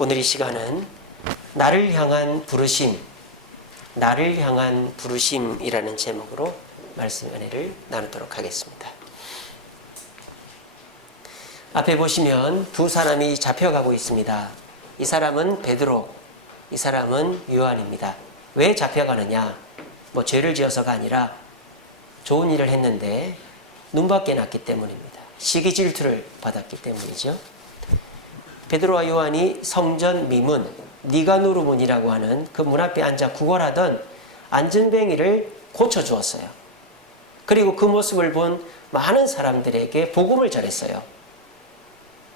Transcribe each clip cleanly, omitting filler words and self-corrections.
오늘 이 시간은 나를 향한 부르심이라는 제목으로 말씀 은혜를 나누도록 하겠습니다. 앞에 보시면 두 사람이 잡혀가고 있습니다. 이 사람은 베드로, 이 사람은 요한입니다. 왜 잡혀가느냐? 죄를 지어서가 아니라 좋은 일을 했는데 눈밖에 났기 때문입니다. 시기 질투를 받았기 때문이죠. 베드로와 요한이 성전 미문, 니가누르 문이라고 하는 그 문 앞에 앉아 구걸하던 안전뱅이를 고쳐주었어요. 그리고 그 모습을 본 많은 사람들에게 복음을 전했어요.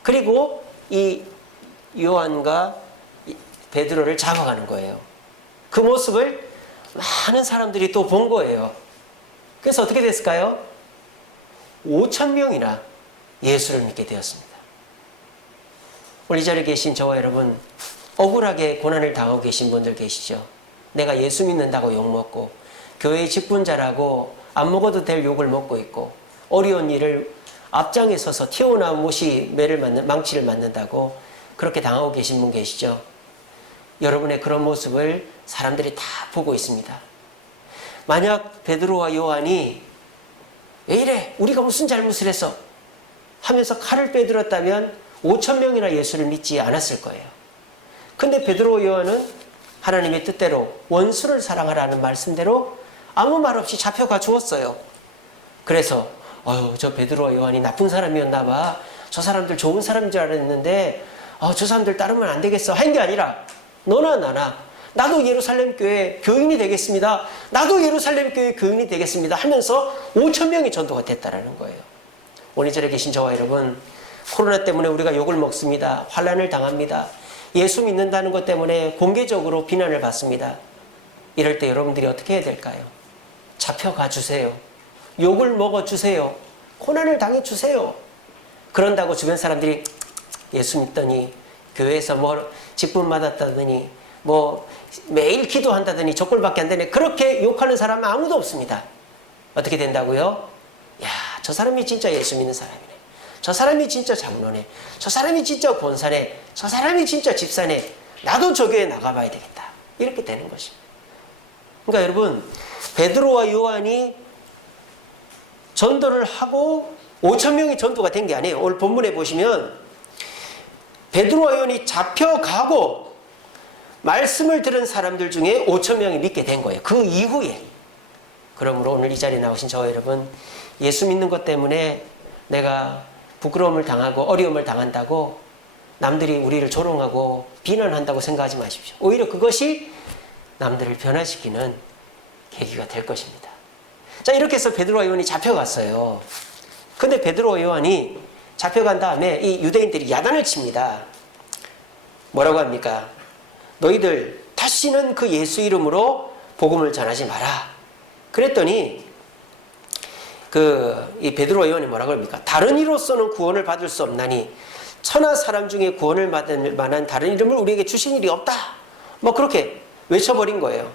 그리고 이 요한과 베드로를 잡아가는 거예요. 그 모습을 많은 사람들이 또 본 거예요. 그래서 어떻게 됐을까요? 5,000명이나 예수를 믿게 되었습니다. 오늘 이 자리에 계신 저와 여러분, 억울하게 고난을 당하고 계신 분들 계시죠? 내가 예수 믿는다고 욕먹고 교회의 직분자라고 안 먹어도 될 욕을 먹고 있고 어려운 일을 앞장에 서서 튀어나온 못이 망치를 맞는다고 그렇게 당하고 계신 분 계시죠? 여러분의 그런 모습을 사람들이 다 보고 있습니다. 만약 베드로와 요한이 왜 이래? 우리가 무슨 잘못을 했어? 하면서 칼을 빼들었다면 5,000명이나 예수를 믿지 않았을 거예요. 근데 베드로와 요한은 하나님의 뜻대로 원수를 사랑하라는 말씀대로 아무 말 없이 잡혀가 주었어요. 그래서 저 베드로와 요한이 나쁜 사람이었나 봐. 저 사람들 좋은 사람인 줄 알았는데 저 사람들 따르면 안 되겠어. 한 게 아니라 너나 나나 나도 예루살렘 교회 교인이 되겠습니다. 나도 예루살렘 교회 교인이 되겠습니다. 하면서 5,000명이 전도가 됐다라는 거예요. 오늘 이 자리에 계신 저와 여러분, 코로나 때문에 우리가 욕을 먹습니다. 환난을 당합니다. 예수 믿는다는 것 때문에 공개적으로 비난을 받습니다. 이럴 때 여러분들이 어떻게 해야 될까요? 잡혀가 주세요. 욕을 먹어주세요. 고난을 당해주세요. 그런다고 주변 사람들이 예수 믿더니 교회에서 직분 받았다더니 매일 기도한다더니 저 꼴밖에 안 되네. 그렇게 욕하는 사람은 아무도 없습니다. 어떻게 된다고요? 야, 저 사람이 진짜 예수 믿는 사람이네. 저 사람이 진짜 장로네. 저 사람이 진짜 권사네. 저 사람이 진짜 집사네. 나도 저 교회 나가봐야 되겠다. 이렇게 되는 것입니다. 그러니까 여러분, 베드로와 요한이 전도를 하고 5,000명이 전도가 된 게 아니에요. 오늘 본문에 보시면 베드로와 요한이 잡혀가고 말씀을 들은 사람들 중에 5,000명이 믿게 된 거예요. 그 이후에. 그러므로 오늘 이 자리에 나오신 저와 여러분, 예수 믿는 것 때문에 내가 부끄러움을 당하고 어려움을 당한다고 남들이 우리를 조롱하고 비난한다고 생각하지 마십시오. 오히려 그것이 남들을 변화시키는 계기가 될 것입니다. 자, 이렇게 해서 베드로와 요한이 잡혀갔어요. 근데 베드로와 요한이 잡혀간 다음에 이 유대인들이 야단을 칩니다. 뭐라고 합니까? 너희들 다시는 그 예수 이름으로 복음을 전하지 마라. 그랬더니 이 베드로와 요한이 뭐라고 합니까? 다른 이로서는 구원을 받을 수 없나니 천하 사람 중에 구원을 받을 만한 다른 이름을 우리에게 주신 일이 없다. 그렇게 외쳐버린 거예요.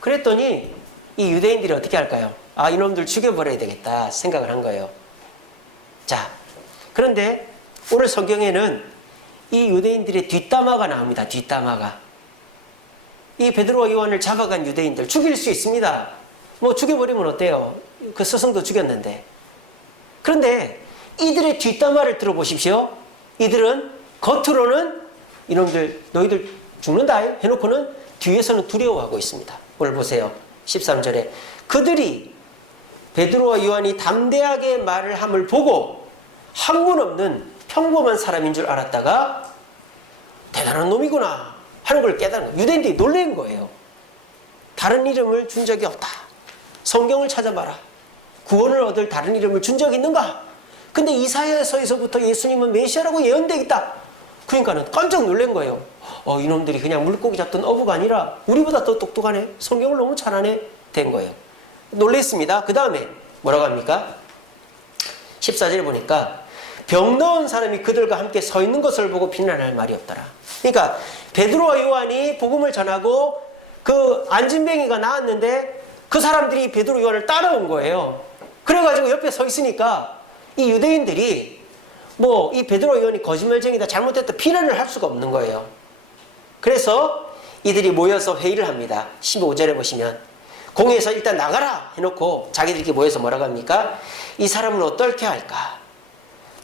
그랬더니 이 유대인들이 어떻게 할까요? 이놈들 죽여버려야 되겠다 생각을 한 거예요. 자, 그런데 오늘 성경에는 이 유대인들의 뒷담화가 나옵니다. 뒷담화가. 이 베드로와 요한을 잡아간 유대인들 죽일 수 있습니다. 죽여버리면 어때요? 그 스승도 죽였는데. 그런데 이들의 뒷담화를 들어보십시오. 이들은 겉으로는 이놈들 너희들 죽는다 해놓고는 뒤에서는 두려워하고 있습니다. 오늘 보세요. 13절에 그들이 베드로와 요한이 담대하게 말을 함을 보고 학문 없는 평범한 사람인 줄 알았다가 대단한 놈이구나 하는 걸 깨달은 거예요. 유대인들이 놀란 거예요. 다른 이름을 준 적이 없다. 성경을 찾아봐라. 구원을 얻을 다른 이름을 준 적이 있는가? 근데 이사야서에서부터 예수님은 메시아라고 예언되어 있다. 그러니까는 깜짝 놀란 거예요. 이놈들이 그냥 물고기 잡던 어부가 아니라 우리보다 더 똑똑하네. 성경을 너무 잘 아네. 된 거예요. 놀랬습니다. 그 다음에 뭐라고 합니까? 14절에 보니까 병 넣은 사람이 그들과 함께 서 있는 것을 보고 비난할 말이 없더라. 그러니까 베드로와 요한이 복음을 전하고 그 안진뱅이가 나왔는데 그 사람들이 베드로 요한을 따라온 거예요. 그래가지고 옆에 서 있으니까 이 유대인들이 이 베드로 요한이 거짓말쟁이다 잘못했다 비난을 할 수가 없는 거예요. 그래서 이들이 모여서 회의를 합니다. 15절에 보시면 공회에서 일단 나가라 해놓고 자기들끼리 모여서 뭐라고 합니까? 이 사람은 어떻게 할까?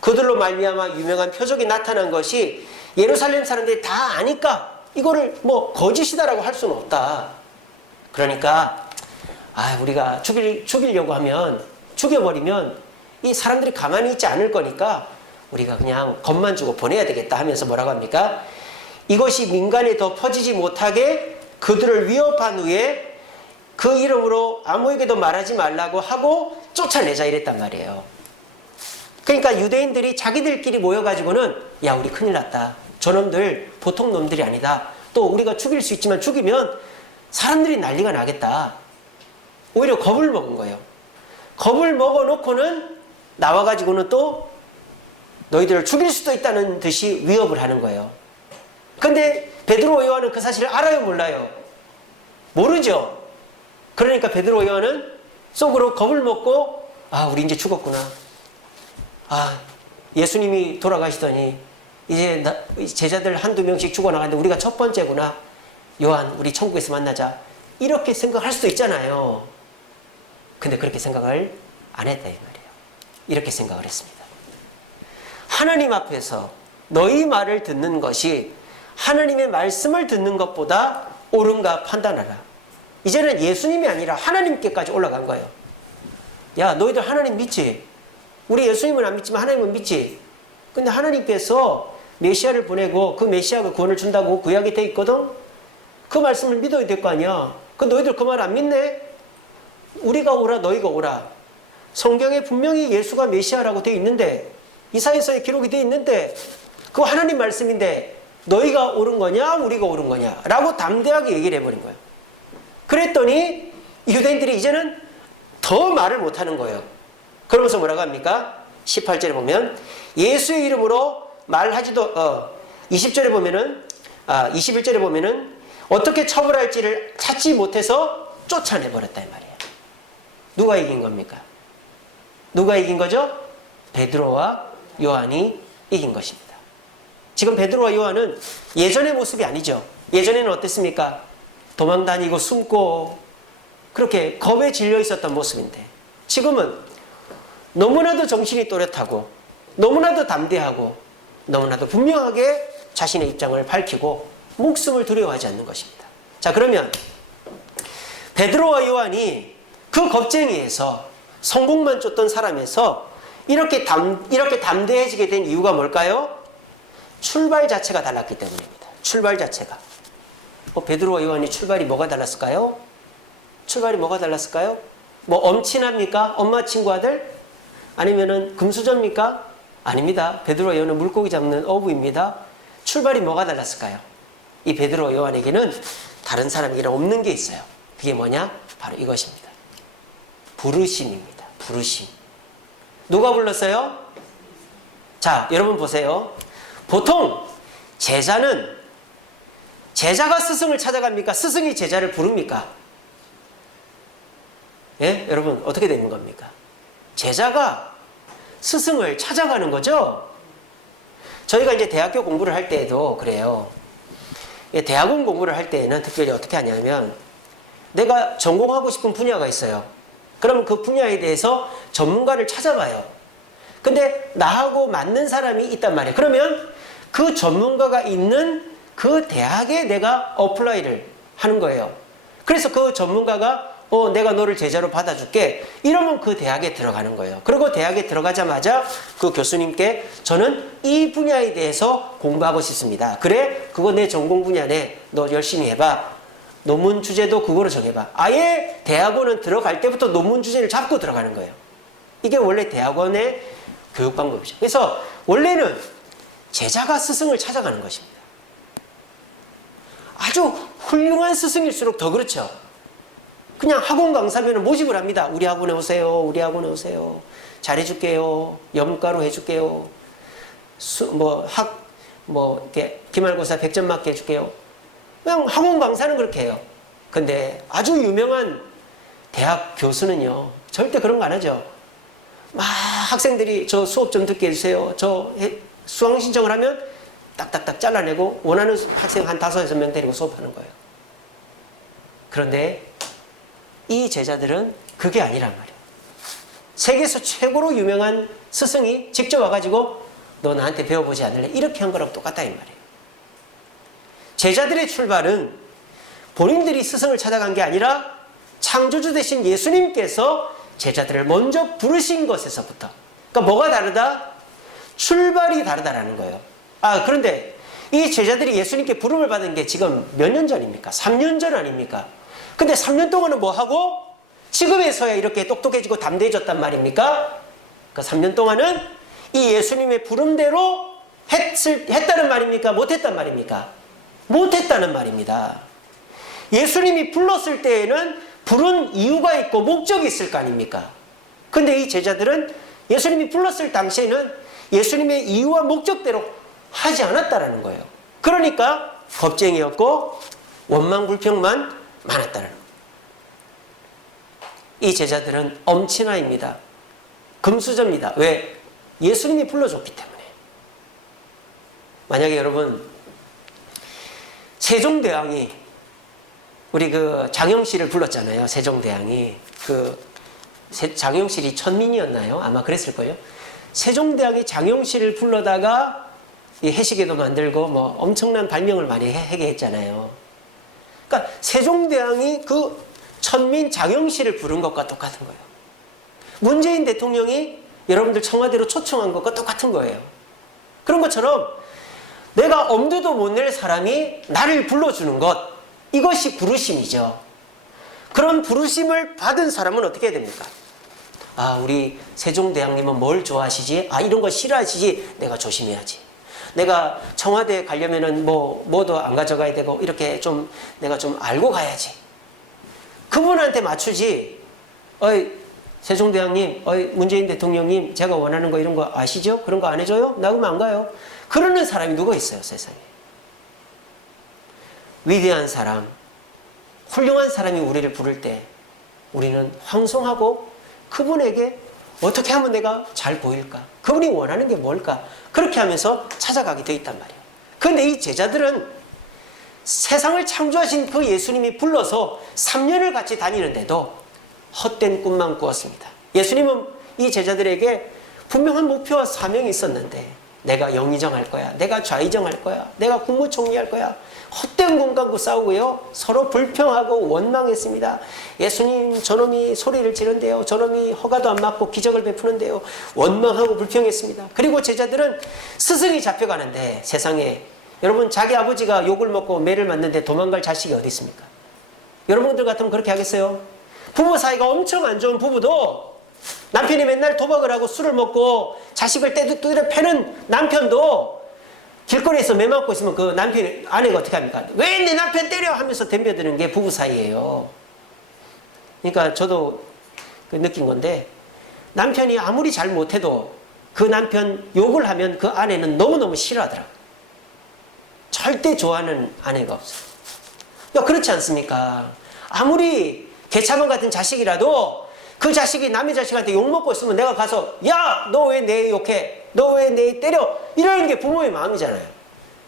그들로 말미암아 유명한 표적이 나타난 것이 예루살렘 사람들이 다 아니까 이거를 뭐 거짓이다라고 할 수는 없다. 그러니까 우리가 죽이려고 하면 죽여버리면 이 사람들이 가만히 있지 않을 거니까 우리가 그냥 겁만 주고 보내야 되겠다 하면서 뭐라고 합니까? 이것이 민간에 더 퍼지지 못하게 그들을 위협한 후에 그 이름으로 아무에게도 말하지 말라고 하고 쫓아내자 이랬단 말이에요. 그러니까 유대인들이 자기들끼리 모여가지고는 야, 우리 큰일 났다. 저놈들 보통 놈들이 아니다. 또 우리가 죽일 수 있지만 죽이면 사람들이 난리가 나겠다. 오히려 겁을 먹은 거예요. 겁을 먹어놓고는 나와가지고는 또 너희들을 죽일 수도 있다는 듯이 위협을 하는 거예요. 근데 베드로 요한은 그 사실을 알아요, 몰라요? 모르죠. 그러니까 베드로 요한은 속으로 겁을 먹고 우리 이제 죽었구나. 예수님이 돌아가시더니 이제 제자들 한두 명씩 죽어나가는데 우리가 첫 번째구나. 요한, 우리 천국에서 만나자. 이렇게 생각할 수도 있잖아요. 근데 그렇게 생각을 안 했다 이 말이에요. 이렇게 생각을 했습니다. 하나님 앞에서 너희 말을 듣는 것이 하나님의 말씀을 듣는 것보다 옳은가 판단하라. 이제는 예수님이 아니라 하나님께까지 올라간 거예요. 야, 너희들 하나님 믿지? 우리 예수님은 안 믿지만 하나님은 믿지? 근데 하나님께서 메시아를 보내고 그 메시아가 구원을 준다고 구약에 돼 있거든? 그 말씀을 믿어야 될 거 아니야. 너희들 그 말 안 믿네? 우리가 오라 너희가 오라. 성경에 분명히 예수가 메시아라고 돼 있는데 이사야서에 기록이 돼 있는데 그거 하나님 말씀인데 너희가 옳은 거냐 우리가 옳은 거냐 라고 담대하게 얘기를 해버린 거예요. 그랬더니 유대인들이 이제는 더 말을 못하는 거예요. 그러면서 뭐라고 합니까? 18절에 보면 예수의 이름으로 말하지도 20절에 보면은 21절에 보면은 어떻게 처벌할지를 찾지 못해서 쫓아내버렸다 이 말이에요. 누가 이긴 겁니까? 누가 이긴 거죠? 베드로와 요한이 이긴 것입니다. 지금 베드로와 요한은 예전의 모습이 아니죠. 예전에는 어땠습니까? 도망다니고 숨고 그렇게 겁에 질려 있었던 모습인데 지금은 너무나도 정신이 또렷하고 너무나도 담대하고 너무나도 분명하게 자신의 입장을 밝히고 목숨을 두려워하지 않는 것입니다. 자, 그러면 베드로와 요한이 그 겁쟁이에서 성공만 쫓던 사람에서 이렇게 담대해지게 된 이유가 뭘까요? 출발 자체가 달랐기 때문입니다. 출발 자체가. 베드로와 요한이 출발이 뭐가 달랐을까요? 출발이 뭐가 달랐을까요? 뭐 엄친합니까? 엄마 친구 아들? 아니면은 금수저입니까? 아닙니다. 베드로와 요한은 물고기 잡는 어부입니다. 출발이 뭐가 달랐을까요? 이 베드로와 요한에게는 다른 사람에게는 없는 게 있어요. 그게 뭐냐? 바로 이것입니다. 부르심입니다. 부르심. 누가 불렀어요? 자, 여러분 보세요. 보통 제자는 제자가 스승을 찾아갑니까? 스승이 제자를 부릅니까? 예? 여러분 어떻게 되는 겁니까? 제자가 스승을 찾아가는 거죠. 저희가 이제 대학교 공부를 할 때에도 그래요. 대학원 공부를 할 때에는 특별히 어떻게 하냐면 내가 전공하고 싶은 분야가 있어요. 그러면 그 분야에 대해서 전문가를 찾아봐요. 근데 나하고 맞는 사람이 있단 말이에요. 그러면 그 전문가가 있는 그 대학에 내가 어플라이를 하는 거예요. 그래서 그 전문가가 내가 너를 제자로 받아줄게. 이러면 그 대학에 들어가는 거예요. 그리고 대학에 들어가자마자 그 교수님께 저는 이 분야에 대해서 공부하고 싶습니다. 그래? 그거 내 전공 분야네. 너 열심히 해봐. 논문 주제도 그거로 정해봐. 아예 대학원은 들어갈 때부터 논문 주제를 잡고 들어가는 거예요. 이게 원래 대학원의 교육 방법이죠. 그래서 원래는 제자가 스승을 찾아가는 것입니다. 아주 훌륭한 스승일수록 더 그렇죠. 그냥 학원 강사면 모집을 합니다. 우리 학원에 오세요. 우리 학원에 오세요. 잘해줄게요. 염가로 해줄게요. 이렇게 기말고사 100점 맞게 해줄게요. 그냥 학원 강사는 그렇게 해요. 근데 아주 유명한 대학 교수는요, 절대 그런 거 안 하죠. 막 학생들이 저 수업 좀 듣게 해주세요. 저 수강 신청을 하면 딱딱딱 잘라내고 원하는 학생 한 5-6명 데리고 수업하는 거예요. 그런데 이 제자들은 그게 아니란 말이에요. 세계에서 최고로 유명한 스승이 직접 와가지고 너 나한테 배워보지 않을래? 이렇게 한 거랑 똑같다 이 말이에요. 제자들의 출발은 본인들이 스승을 찾아간 게 아니라 창조주 되신 예수님께서 제자들을 먼저 부르신 것에서부터. 그러니까 뭐가 다르다? 출발이 다르다라는 거예요. 그런데 이 제자들이 예수님께 부름을 받은 게 지금 몇 년 전입니까? 3년 전 아닙니까? 근데 3년 동안은 뭐 하고? 지금에서야 이렇게 똑똑해지고 담대해졌단 말입니까? 그 3년 동안은 이 예수님의 부름대로 했다는 말입니까? 못했단 말입니까? 못했다는 말입니다. 예수님이 불렀을 때에는 부른 이유가 있고 목적이 있을 거 아닙니까? 근데 이 제자들은 예수님이 불렀을 당시에는 예수님의 이유와 목적대로 하지 않았다라는 거예요. 그러니까 겁쟁이였고 원망 불평만 많았다는 거예요. 이 제자들은 엄친아입니다. 금수저입니다. 왜? 예수님이 불러줬기 때문에. 만약에 여러분 세종대왕이 우리 그 장영실을 불렀잖아요. 세종대왕이 장영실이 천민이었나요? 아마 그랬을걸요. 세종대왕이 장영실을 불러다가 이 해시계도 만들고 뭐 엄청난 발명을 많이 하게 했잖아요. 그러니까 세종대왕이 그 천민 장영실을 부른 것과 똑같은 거예요. 문재인 대통령이 여러분들 청와대로 초청한 것과 똑같은 거예요. 그런 것처럼 내가 엄두도 못 낼 사람이 나를 불러주는 것, 이것이 부르심이죠. 그런 부르심을 받은 사람은 어떻게 해야 됩니까? 우리 세종대왕님은 뭘 좋아하시지? 이런 거 싫어하시지? 내가 조심해야지. 내가 청와대에 가려면은 뭐도 안 가져가야 되고 이렇게 좀 내가 좀 알고 가야지. 그분한테 맞추지. 세종대왕님, 문재인 대통령님, 제가 원하는 거 이런 거 아시죠? 그런 거 안 해줘요? 나 그러면 안 가요. 그러는 사람이 누가 있어요, 세상에. 위대한 사람, 훌륭한 사람이 우리를 부를 때 우리는 황송하고 그분에게 어떻게 하면 내가 잘 보일까? 그분이 원하는 게 뭘까? 그렇게 하면서 찾아가게 돼 있단 말이에요. 그런데 이 제자들은 세상을 창조하신 그 예수님이 불러서 3년을 같이 다니는데도 헛된 꿈만 꾸었습니다. 예수님은 이 제자들에게 분명한 목표와 사명이 있었는데 내가 영의정할 거야. 내가 좌의정할 거야. 내가 국무총리할 거야. 헛된 꿈 갖고 싸우고요. 서로 불평하고 원망했습니다. 예수님 저놈이 소리를 지른대요. 저놈이 허가도 안 맞고 기적을 베푸는데요. 원망하고 불평했습니다. 그리고 제자들은 스승이 잡혀가는데 세상에 여러분 자기 아버지가 욕을 먹고 매를 맞는데 도망갈 자식이 어디 있습니까? 여러분들 같으면 그렇게 하겠어요? 부부 사이가 엄청 안 좋은 부부도 남편이 맨날 도박을 하고 술을 먹고 자식을 두드려 패는 남편도 길거리에서 매 맞고 있으면 그 남편이 아내가 어떻게 합니까? 왜 내 남편 때려? 하면서 덤벼드는 게 부부 사이예요. 그러니까 저도 느낀 건데 남편이 아무리 잘 못해도 그 남편 욕을 하면 그 아내는 너무너무 싫어하더라고요. 절대 좋아하는 아내가 없어요. 그러니까 그렇지 않습니까? 아무리 개차반 같은 자식이라도 그 자식이 남의 자식한테 욕먹고 있으면 내가 가서 야! 너 왜 내 욕해? 너 왜 내 때려? 이러는 게 부모의 마음이잖아요.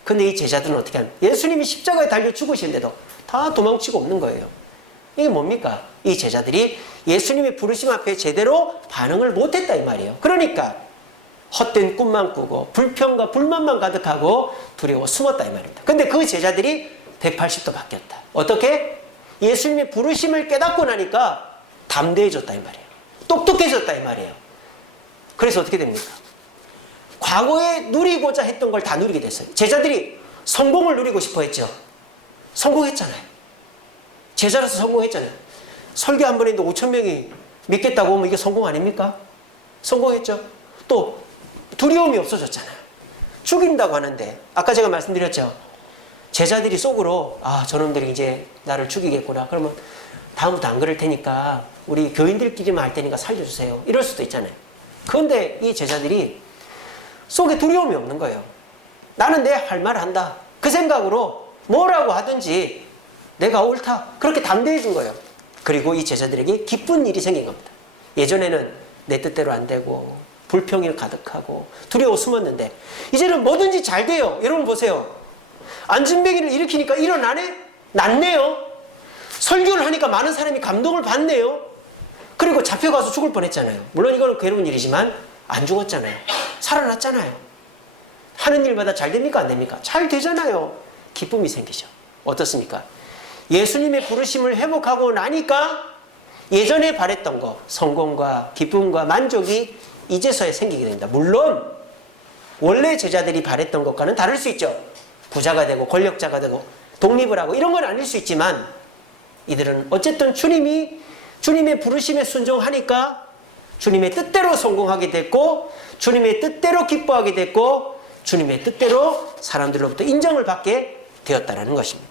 근데 이 제자들은 어떻게 하냐? 예수님이 십자가에 달려 죽으시는데도 다 도망치고 없는 거예요. 이게 뭡니까? 이 제자들이 예수님의 부르심 앞에 제대로 반응을 못했다 이 말이에요. 그러니까 헛된 꿈만 꾸고 불평과 불만만 가득하고 두려워 숨었다 이 말입니다. 근데 그 제자들이 180도 바뀌었다. 어떻게? 예수님의 부르심을 깨닫고 나니까 담대해졌다 이 말이에요. 똑똑해졌다 이 말이에요. 그래서 어떻게 됩니까? 과거에 누리고자 했던 걸 다 누리게 됐어요. 제자들이 성공을 누리고 싶어 했죠. 성공했잖아요. 제자로서 성공했잖아요. 설교 한 번 했는데 5,000명이 믿겠다고 하면 이게 성공 아닙니까? 성공했죠. 또 두려움이 없어졌잖아요. 죽인다고 하는데 아까 제가 말씀드렸죠. 제자들이 속으로 저놈들이 이제 나를 죽이겠구나. 그러면 다음부터 안 그럴 테니까 우리 교인들끼리만 할 테니까 살려주세요. 이럴 수도 있잖아요. 그런데 이 제자들이 속에 두려움이 없는 거예요. 나는 내 할 말 한다. 그 생각으로 뭐라고 하든지 내가 옳다. 그렇게 담대해진 거예요. 그리고 이 제자들에게 기쁜 일이 생긴 겁니다. 예전에는 내 뜻대로 안 되고 불평이 가득하고 두려워 숨었는데 이제는 뭐든지 잘 돼요. 여러분 보세요. 안진뱅이를 일으키니까 일어나네? 낫네요. 설교를 하니까 많은 사람이 감동을 받네요. 그리고 잡혀가서 죽을 뻔했잖아요. 물론 이거는 괴로운 일이지만 안 죽었잖아요. 살아났잖아요. 하는 일마다 잘 됩니까? 안 됩니까? 잘 되잖아요. 기쁨이 생기죠. 어떻습니까? 예수님의 부르심을 회복하고 나니까 예전에 바랬던 거, 성공과 기쁨과 만족이 이제서야 생기게 됩니다. 물론 원래 제자들이 바랬던 것과는 다를 수 있죠. 부자가 되고 권력자가 되고 독립을 하고 이런 건 아닐 수 있지만 이들은 어쨌든 주님의 부르심에 순종하니까 주님의 뜻대로 성공하게 됐고 주님의 뜻대로 기뻐하게 됐고 주님의 뜻대로 사람들로부터 인정을 받게 되었다는 것입니다.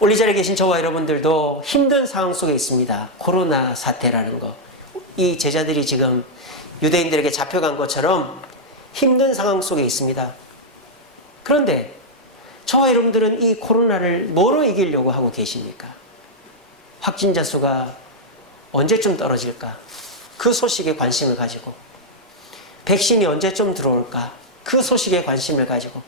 오늘 이 자리에 계신 저와 여러분들도 힘든 상황 속에 있습니다. 코로나 사태라는 거. 이 제자들이 지금 유대인들에게 잡혀간 것처럼 힘든 상황 속에 있습니다. 그런데 저와 여러분들은 이 코로나를 뭐로 이기려고 하고 계십니까? 확진자 수가 언제쯤 떨어질까? 그 소식에 관심을 가지고 백신이 언제쯤 들어올까? 그 소식에 관심을 가지고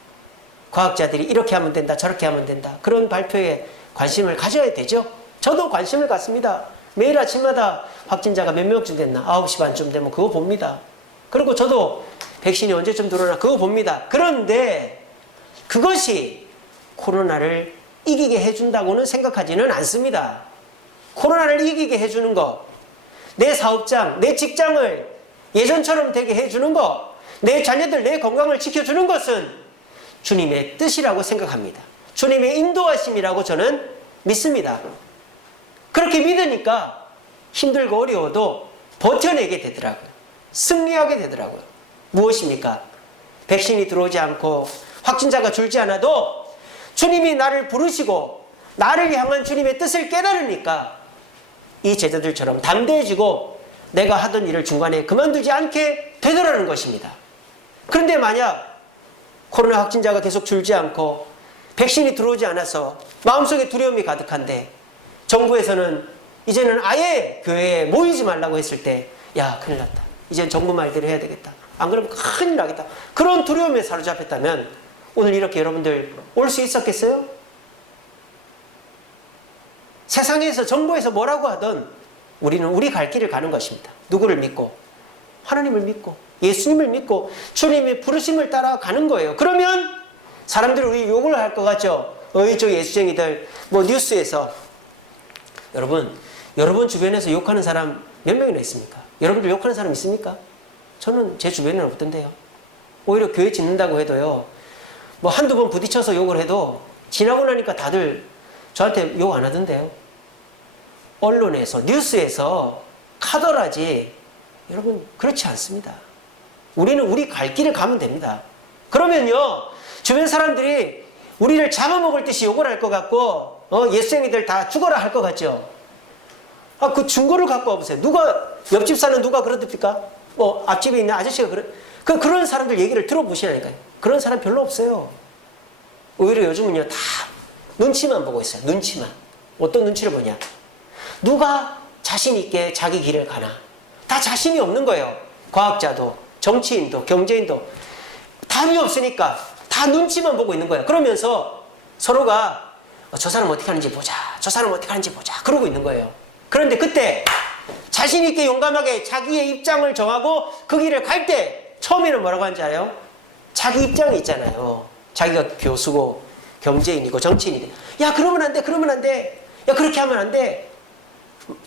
과학자들이 이렇게 하면 된다 저렇게 하면 된다 그런 발표에 관심을 가져야 되죠. 저도 관심을 갖습니다. 매일 아침마다 확진자가 몇 명쯤 됐나 9시 반쯤 되면 그거 봅니다. 그리고 저도 백신이 언제쯤 들어오나 그거 봅니다. 그런데 그것이 코로나를 이기게 해준다고는 생각하지는 않습니다. 코로나를 이기게 해주는 것, 내 사업장, 내 직장을 예전처럼 되게 해주는 것, 내 자녀들, 내 건강을 지켜주는 것은 주님의 뜻이라고 생각합니다. 주님의 인도하심이라고 저는 믿습니다. 그렇게 믿으니까 힘들고 어려워도 버텨내게 되더라고요. 승리하게 되더라고요. 무엇입니까? 백신이 들어오지 않고 확진자가 줄지 않아도 주님이 나를 부르시고 나를 향한 주님의 뜻을 깨달으니까 이 제자들처럼 담대해지고 내가 하던 일을 중간에 그만두지 않게 되더라는 것입니다. 그런데 만약 코로나 확진자가 계속 줄지 않고 백신이 들어오지 않아서 마음속에 두려움이 가득한데 정부에서는 이제는 아예 교회에 모이지 말라고 했을 때 야, 큰일 났다. 이젠 정부 말대로 해야 되겠다. 안 그러면 큰일 나겠다. 그런 두려움에 사로잡혔다면 오늘 이렇게 여러분들 올 수 있었겠어요? 세상에서 정부에서 뭐라고 하든 우리는 우리 갈 길을 가는 것입니다. 누구를 믿고? 하나님을 믿고 예수님을 믿고 주님의 부르심을 따라가는 거예요. 그러면 사람들이 우리 욕을 할 것 같죠? 저 예수쟁이들 뭐 뉴스에서 여러분 주변에서 욕하는 사람 몇 명이나 있습니까? 여러분들 욕하는 사람 있습니까? 저는 제 주변에는 없던데요. 오히려 교회 짓는다고 해도요. 뭐 한두 번 부딪혀서 욕을 해도 지나고 나니까 다들 저한테 욕 안 하던데요. 언론에서 뉴스에서 카더라지 여러분 그렇지 않습니다. 우리는 우리 갈 길을 가면 됩니다. 그러면요 주변 사람들이 우리를 잡아먹을 듯이 욕을 할 것 같고 예수쟁이들 다 죽어라 할 것 같죠. 그 증거를 갖고 와보세요. 옆집 사는 누가 그러답니까? 뭐 앞집에 있는 아저씨가 그런 사람들 얘기를 들어보시라니까요. 그런 사람 별로 없어요. 오히려 요즘은요 다 눈치만 보고 있어요. 눈치만. 어떤 눈치를 보냐? 누가 자신 있게 자기 길을 가나? 다 자신이 없는 거예요. 과학자도 정치인도 경제인도 답이 없으니까 다 눈치만 보고 있는 거예요. 그러면서 서로가 저 사람 어떻게 하는지 보자. 저 사람 어떻게 하는지 보자. 그러고 있는 거예요. 그런데 그때 자신 있게 용감하게 자기의 입장을 정하고 그 길을 갈 때 처음에는 뭐라고 하는지 알아요? 자기 입장이 있잖아요. 자기가 교수고 경제인이고 정치인이고 야 그러면 안 돼. 그러면 안 돼. 야 그렇게 하면 안 돼.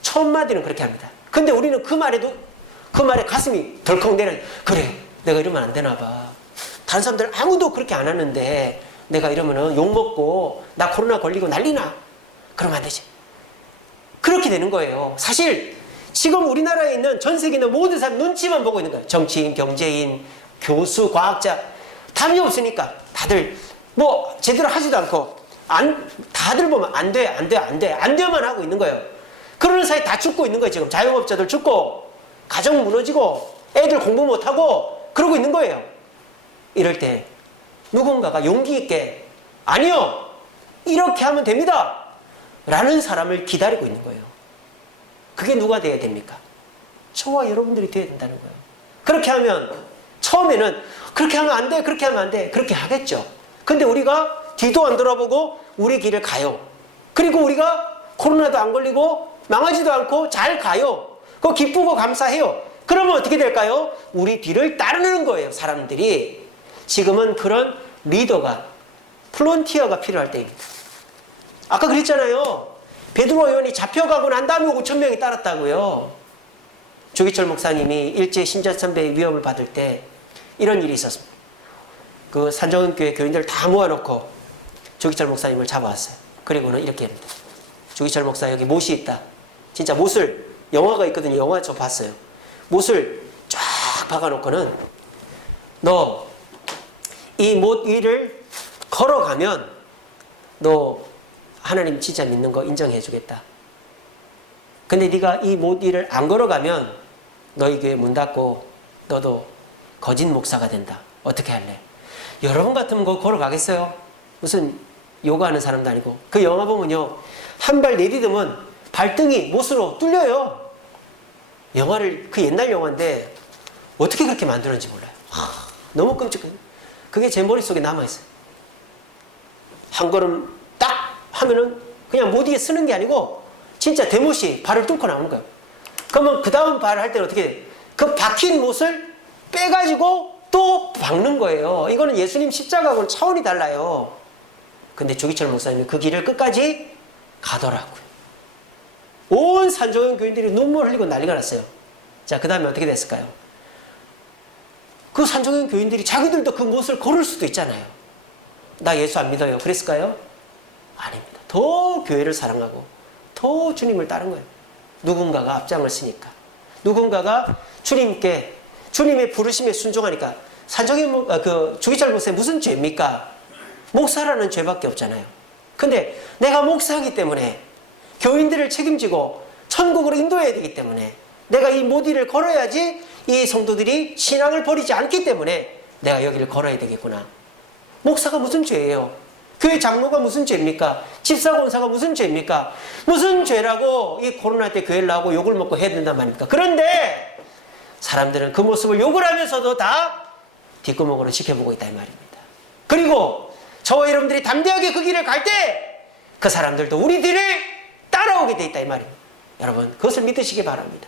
첫 마디는 그렇게 합니다. 근데 우리는 그 말에 가슴이 덜컥 내려. 그래 내가 이러면 안 되나 봐. 다른 사람들 아무도 그렇게 안 하는데 내가 이러면은 욕먹고 나 코로나 걸리고 난리나. 그러면 안 되지. 그렇게 되는 거예요. 사실 지금 우리나라에 있는 전 세계에 있는 모든 사람 눈치만 보고 있는 거예요. 정치인, 경제인, 교수, 과학자 답이 없으니까 다들 뭐 제대로 하지도 않고 다들 보면 안 돼만 하고 있는 거예요. 그러는 사이 다 죽고 있는 거예요. 지금 자영업자들 죽고 가정 무너지고 애들 공부 못하고 그러고 있는 거예요. 이럴 때 누군가가 용기 있게 아니요 이렇게 하면 됩니다 라는 사람을 기다리고 있는 거예요. 그게 누가 돼야 됩니까? 저와 여러분들이 돼야 된다는 거예요. 그렇게 하면 처음에는 그렇게 하면 안 돼, 그렇게 하면 안 돼, 그렇게 하겠죠. 근데 우리가 뒤도 안 돌아보고 우리 길을 가요. 그리고 우리가 코로나도 안 걸리고 망하지도 않고 잘 가요. 그거 기쁘고 감사해요. 그러면 어떻게 될까요? 우리 뒤를 따르는 거예요, 사람들이. 지금은 그런 리더가, 플런티어가 필요할 때입니다. 아까 그랬잖아요. 베드로 요한이 잡혀가고 난 다음에 5천 명이 따랐다고요. 조기철 목사님이 일제 신자선배의 위협을 받을 때 이런 일이 있었습니다. 그 산정은교회 교인들을 다 모아놓고 조기철 목사님을 잡아왔어요. 그리고는 이렇게 합니다. 조기철 목사 여기 못이 있다. 진짜 못을, 영화가 있거든요. 영화 저 봤어요. 못을 쫙 박아놓고는 너 이 못 위를 걸어가면 너 하나님 진짜 믿는 거 인정해 주겠다. 근데 네가 이 못 위를 안 걸어가면 너희 교회 문 닫고 너도 거짓 목사가 된다. 어떻게 할래? 여러분 같으면 그거 걸어가겠어요? 무슨 요가하는 사람도 아니고. 그 영화 보면요, 한 발 내디디면 발등이 못으로 뚫려요. 영화를, 그 옛날 영화인데 어떻게 그렇게 만들었는지 몰라요. 너무 끔찍해요. 그게 제 머릿속에 남아있어요. 한 걸음 딱 하면은 그냥 못 위에 쓰는 게 아니고 진짜 대못이 발을 뚫고 나오는 거예요. 그러면 그 다음 발을 할 때는 어떻게 돼요? 그 박힌 못을 빼가지고 또 박는 거예요. 이거는 예수님 십자가하고는 차원이 달라요. 근데 조기철 목사님이 그 길을 끝까지 가더라고요. 온 산조연 교인들이 눈물 흘리고 난리가 났어요. 자, 그 다음에 어떻게 됐을까요? 그 산조연 교인들이 자기들도 그 못을 걸을 수도 있잖아요. 나 예수 안 믿어요. 그랬을까요? 아닙니다. 더 교회를 사랑하고 더 주님을 따른 거예요. 누군가가 앞장을 쓰니까. 누군가가 주님께, 주님의 부르심에 순종하니까. 조기철 목사님 무슨 죄입니까? 목사라는 죄밖에 없잖아요. 근데 내가 목사이기 때문에 교인들을 책임지고 천국으로 인도해야 되기 때문에 내가 이 못 위를 걸어야지 이 성도들이 신앙을 버리지 않기 때문에 내가 여기를 걸어야 되겠구나. 목사가 무슨 죄예요? 교회 장로가 무슨 죄입니까? 집사 권사가 무슨 죄입니까? 무슨 죄라고 이 코로나 때 교회를 나오고 욕을 먹고 해야 된단 말입니까? 그런데 사람들은 그 모습을 욕을 하면서도 다 뒷구멍으로 지켜보고 있다 이 말입니다. 그리고 저와 여러분들이 담대하게 그 길을 갈 때 그 사람들도 우리 뒤를 따라오게 돼 있다 이 말입니다. 여러분, 그것을 믿으시기 바랍니다.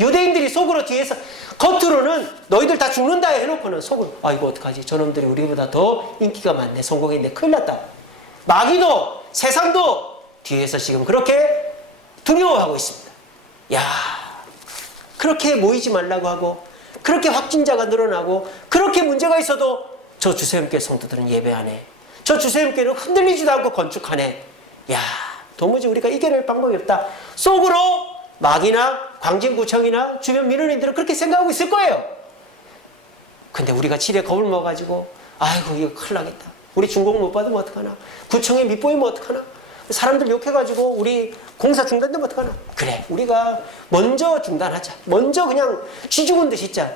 유대인들이 속으로 뒤에서, 겉으로는 너희들 다 죽는다 해놓고는 속으로 이거 어떡하지? 저놈들이 우리보다 더 인기가 많네, 성공했네, 큰일 났다. 마귀도 세상도 뒤에서 지금 그렇게 두려워하고 있습니다. 야, 그렇게 모이지 말라고 하고 그렇게 확진자가 늘어나고 그렇게 문제가 있어도 저 주세움교회 성도들은 예배하네, 저 주세움교회는 흔들리지도 않고 건축하네. 야, 도무지 우리가 이겨낼 방법이 없다. 속으로 마귀나 광진구청이나 주변 민원인들은 그렇게 생각하고 있을 거예요. 근데 우리가 지레 겁을 먹어가지고 아이고 이거 큰일 나겠다, 우리 준공 못 받으면 어떡하나, 구청에 밑보이면 어떡하나, 사람들 욕해가지고 우리 공사 중단되면 어떡하나. 그래, 우리가 먼저 중단하자, 먼저 그냥 쥐 죽은 듯이 있자.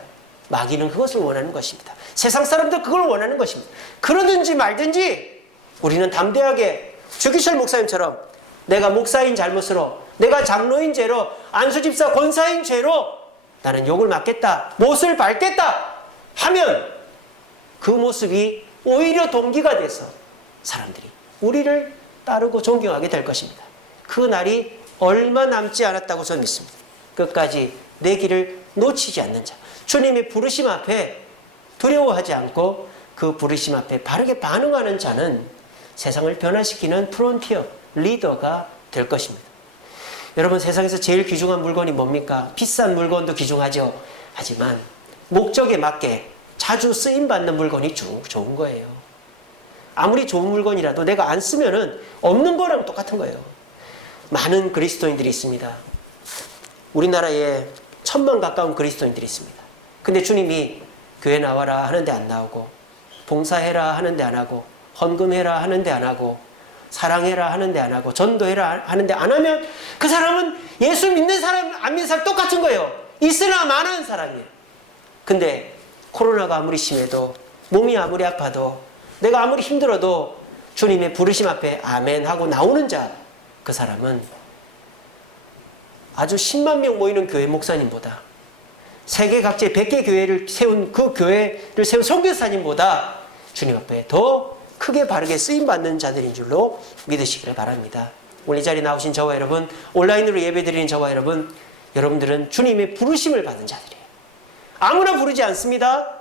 마귀는 그것을 원하는 것입니다. 세상 사람들 그걸 원하는 것입니다. 그러든지 말든지 우리는 담대하게 주기철 목사님처럼 내가 목사인 잘못으로, 내가 장로인 죄로, 안수집사 권사인 죄로 나는 욕을 맞겠다, 못을 밟겠다 하면 그 모습이 오히려 동기가 돼서 사람들이 우리를 따르고 존경하게 될 것입니다. 그 날이 얼마 남지 않았다고 저는 믿습니다. 끝까지 내 길을 놓치지 않는 자, 주님의 부르심 앞에 두려워하지 않고 그 부르심 앞에 바르게 반응하는 자는 세상을 변화시키는 프론티어, 리더가 될 것입니다. 여러분, 세상에서 제일 귀중한 물건이 뭡니까? 비싼 물건도 귀중하죠. 하지만 목적에 맞게 자주 쓰임받는 물건이 좋은 거예요. 아무리 좋은 물건이라도 내가 안 쓰면은 없는 거랑 똑같은 거예요. 많은 그리스도인들이 있습니다. 우리나라에 1000만 가까운 그리스도인들이 있습니다. 근데 주님이 교회 나와라 하는데 안 나오고, 봉사해라 하는데 안 하고, 헌금해라 하는데 안 하고, 사랑해라 하는데 안 하고, 전도해라 하는데 안 하면 그 사람은 예수 믿는 사람, 안 믿는 사람 똑같은 거예요. 있으나 마나한 사람이에요. 근데 코로나가 아무리 심해도, 몸이 아무리 아파도, 내가 아무리 힘들어도 주님의 부르심 앞에 아멘 하고 나오는 자, 그 사람은 아주 10만 명 모이는 교회 목사님보다 세계 각지에 100개 교회를 세운 그 교회를 세운 선교사님보다 주님 앞에 더 크게 바르게 쓰임받는 자들인 줄로 믿으시기를 바랍니다. 오늘 이 자리에 나오신 저와 여러분, 온라인으로 예배드리는 저와 여러분, 여러분들은 주님의 부르심을 받은 자들이에요. 아무나 부르지 않습니다.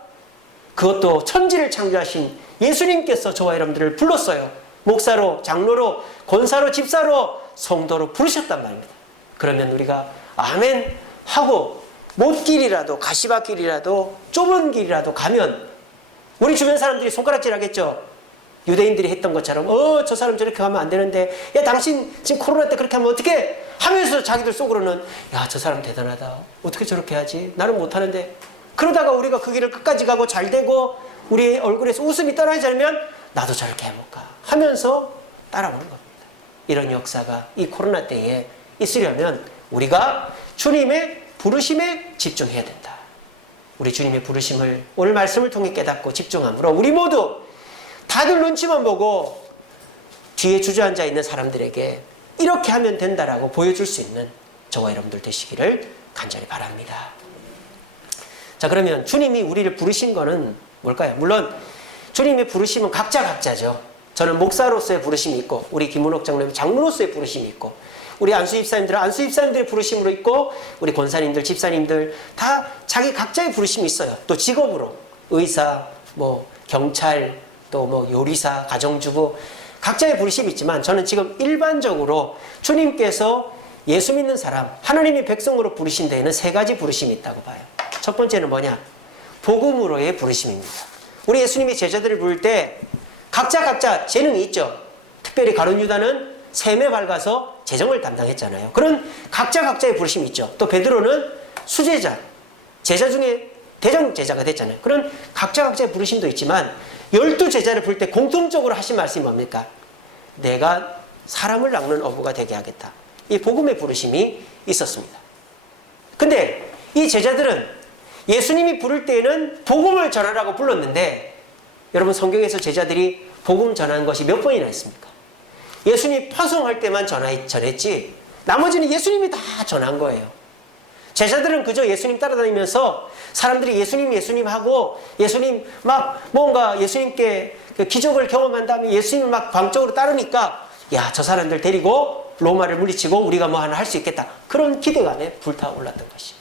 그것도 천지를 창조하신 예수님께서 저와 여러분들을 불렀어요. 목사로, 장로로, 권사로, 집사로, 성도로 부르셨단 말입니다. 그러면 우리가 아멘 하고 못길이라도 가시밭길이라도 좁은 길이라도 가면 우리 주변 사람들이 손가락질 하겠죠. 유대인들이 했던 것처럼 저 사람 저렇게 하면 안 되는데, 야 당신 지금 코로나 때 그렇게 하면 어떻게 하면서 자기들 속으로는 야 저 사람 대단하다, 어떻게 저렇게 하지, 나는 못하는데. 그러다가 우리가 그 길을 끝까지 가고 잘 되고 우리 얼굴에서 웃음이 떠나지 않으면 나도 저렇게 해볼까 하면서 따라오는 겁니다. 이런 역사가 이 코로나 때에 있으려면 우리가 주님의 부르심에 집중해야 된다. 우리 주님의 부르심을 오늘 말씀을 통해 깨닫고 집중함으로 우리 모두 다들 눈치만 보고 뒤에 주저앉아 있는 사람들에게 이렇게 하면 된다라고 보여줄 수 있는 저와 여러분들 되시기를 간절히 바랍니다. 자, 그러면 주님이 우리를 부르신 거는 뭘까요? 물론 주님의 부르심은 각자죠. 저는 목사로서의 부르심이 있고, 우리 김문옥 장로님 장로로서의 부르심이 있고, 우리 안수 집사님들은 안수 집사님들의 부르심으로 있고, 우리 권사님들, 집사님들 다 자기 각자의 부르심이 있어요. 또 직업으로 의사, 경찰, 또 요리사, 가정주부 각자의 부르심이 있지만, 저는 지금 일반적으로 주님께서 예수 믿는 사람, 하나님의 백성으로 부르신 데에는 3가지 부르심이 있다고 봐요. 첫 번째는 뭐냐? 복음으로의 부르심입니다. 우리 예수님이 제자들을 부를 때 각자 재능이 있죠. 특별히 가룟 유다는 셈에 밝아서 재정을 담당했잖아요. 그런 각자의 부르심이 있죠. 또 베드로는 수제자, 제자 중에 대장 제자가 됐잖아요. 그런 각자의 부르심도 있지만 12제자를 부를 때 공통적으로 하신 말씀이 뭡니까? 내가 사람을 낚는 어부가 되게 하겠다. 이 복음의 부르심이 있었습니다. 근데 이 제자들은 예수님이 부를 때에는 복음을 전하라고 불렀는데, 여러분 성경에서 제자들이 복음 전한 것이 몇 번이나 있습니까? 예수님 파송할 때만 전했지 나머지는 예수님이 다 전한 거예요. 제자들은 그저 예수님 따라다니면서 사람들이 예수님 하고 예수님 막 뭔가 예수님께 그 기적을 경험한 다음에 예수님을 막 광적으로 따르니까 야, 저 사람들 데리고 로마를 물리치고 우리가 뭐 하나 할 수 있겠다. 그런 기대감에 불타올랐던 것이죠.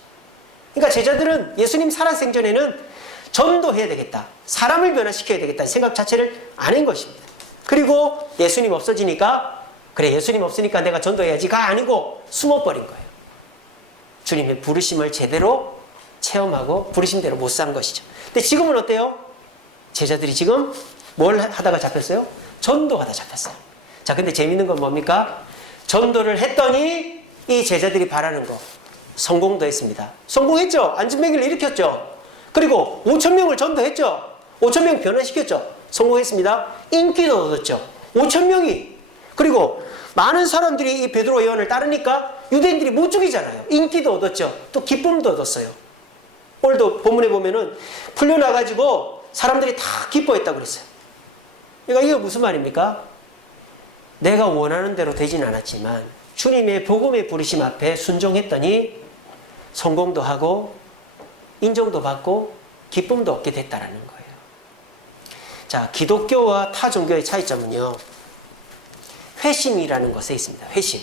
그러니까 제자들은 예수님 살아생전에는 전도해야 되겠다, 사람을 변화시켜야 되겠다 생각 자체를 안 한 것입니다. 그리고 예수님 없어지니까 그래 예수님 없으니까 내가 전도해야지가 아니고 숨어버린 거예요. 주님의 부르심을 제대로 체험하고 부르심대로 못 산 것이죠. 근데 지금은 어때요? 제자들이 지금 뭘 하다가 잡혔어요? 전도하다 잡혔어요. 자, 근데 재밌는 건 뭡니까? 전도를 했더니 이 제자들이 바라는 거 성공도 했습니다. 성공했죠. 안진뱅이를 일으켰죠. 그리고 5,000명을 전도했죠. 5,000명 변화시켰죠. 성공했습니다. 인기도 얻었죠. 5,000명이. 그리고 많은 사람들이 이 베드로 요한을 따르니까 유대인들이 못 죽이잖아요. 인기도 얻었죠. 또 기쁨도 얻었어요. 오늘도 본문에 보면은 풀려나가지고 사람들이 다 기뻐했다고 그랬어요. 그러니까 이게 무슨 말입니까? 내가 원하는 대로 되진 않았지만 주님의 복음의 부르심 앞에 순종했더니 성공도 하고 인정도 받고 기쁨도 얻게 됐다라는 거예요. 자, 기독교와 타 종교의 차이점은요, 회심이라는 것에 있습니다. 회심.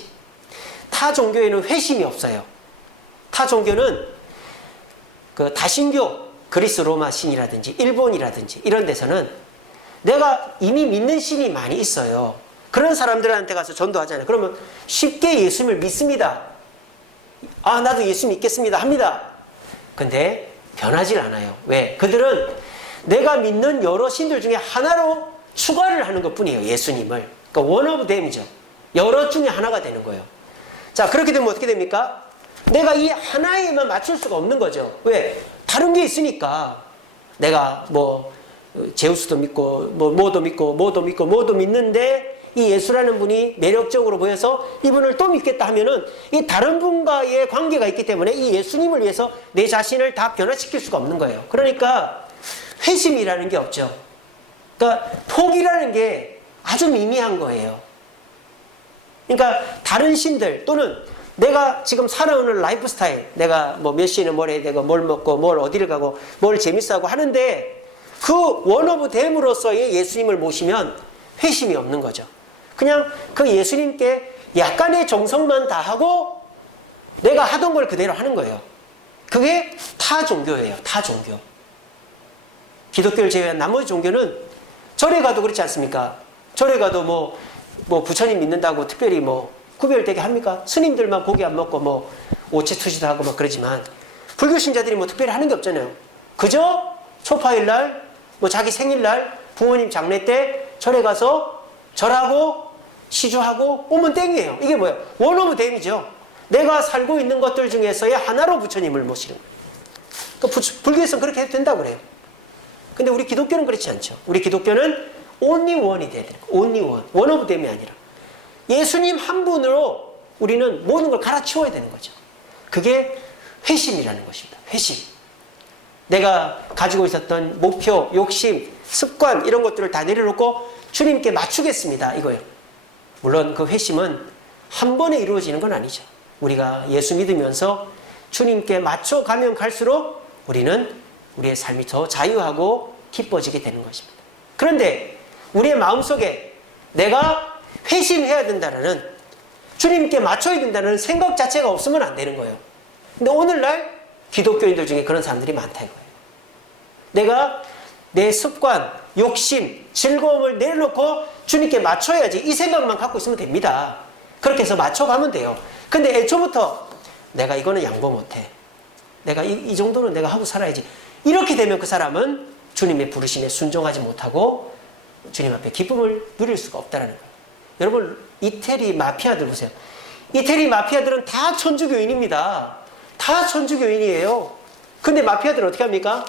타 종교에는 회심이 없어요. 타 종교는 그 다신교, 그리스 로마 신이라든지 일본이라든지 이런 데서는 내가 이미 믿는 신이 많이 있어요. 그런 사람들한테 가서 전도하잖아요. 그러면 쉽게 예수님을 믿습니다. 아, 나도 예수 믿겠습니다 합니다. 근데 변하질 않아요. 왜? 그들은 내가 믿는 여러 신들 중에 하나로 추가를 하는 것 뿐이에요. 예수님을. 그러니까 one of them이죠. 여러 중에 하나가 되는 거예요. 자, 그렇게 되면 어떻게 됩니까? 내가 이 하나에만 맞출 수가 없는 거죠. 왜? 다른 게 있으니까. 내가 제우스도 믿고 뭐도 믿는데 이 예수라는 분이 매력적으로 보여서 이분을 또 믿겠다 하면은 이 다른 분과의 관계가 있기 때문에 이 예수님을 위해서 내 자신을 다 변화시킬 수가 없는 거예요. 그러니까 회심이라는 게 없죠. 그러니까 포기라는 게 아주 미미한 거예요. 그러니까 다른 신들 또는 내가 지금 살아오는 라이프 스타일, 내가 뭐 몇 시에는 뭘 해야 되고, 뭘 먹고, 뭘 어디를 가고, 뭘 재밌어하고 하는데 그 원 오브 댐으로서의 예수님을 모시면 회심이 없는 거죠. 그냥 그 예수님께 약간의 정성만 다하고 내가 하던 걸 그대로 하는 거예요. 그게 타 종교예요. 타 종교. 기독교를 제외한 나머지 종교는 절에 가도 그렇지 않습니까? 절에 가도 뭐 부처님 믿는다고 특별히 뭐 구별되게 합니까? 스님들만 고기 안 먹고 뭐 오체투지도 하고 막 그러지만 불교 신자들이 뭐 특별히 하는 게 없잖아요. 그저 초파일 날, 뭐 자기 생일날, 부모님 장례 때 절에 가서 절하고 시주하고 오면 땡이에요. 이게 뭐예요? 원 오브 댐이죠. 내가 살고 있는 것들 중에서의 하나로 부처님을 모시는 거예요. 그러니까 불교에서는 그렇게 해도 된다고 그래요. 근데 우리 기독교는 그렇지 않죠. 우리 기독교는 only one이 돼야 돼요. only one. 원 오브 댐이 아니라. 예수님 한 분으로 우리는 모든 걸 갈아치워야 되는 거죠. 그게 회심이라는 것입니다. 회심. 내가 가지고 있었던 목표, 욕심, 습관 이런 것들을 다 내려놓고 주님께 맞추겠습니다. 이거예요. 물론 그 회심은 한 번에 이루어지는 건 아니죠. 우리가 예수 믿으면서 주님께 맞춰가면 갈수록 우리는 우리의 삶이 더 자유하고 기뻐지게 되는 것입니다. 그런데 우리의 마음속에 내가 회심해야 된다는 주님께 맞춰야 된다는 생각 자체가 없으면 안 되는 거예요. 근데 오늘날 기독교인들 중에 그런 사람들이 많다 이거예요. 내가 내 습관, 욕심, 즐거움을 내려놓고 주님께 맞춰야지 이 생각만 갖고 있으면 됩니다. 그렇게 해서 맞춰가면 돼요. 근데 애초부터 내가 이거는 양보 못해. 내가 이 정도는 내가 하고 살아야지. 이렇게 되면 그 사람은 주님의 부르심에 순종하지 못하고 주님 앞에 기쁨을 누릴 수가 없다는 거예요. 여러분 이태리 마피아들 보세요. 이태리 마피아들은 다 천주교인입니다. 다 천주교인이에요. 근데 마피아들은 어떻게 합니까?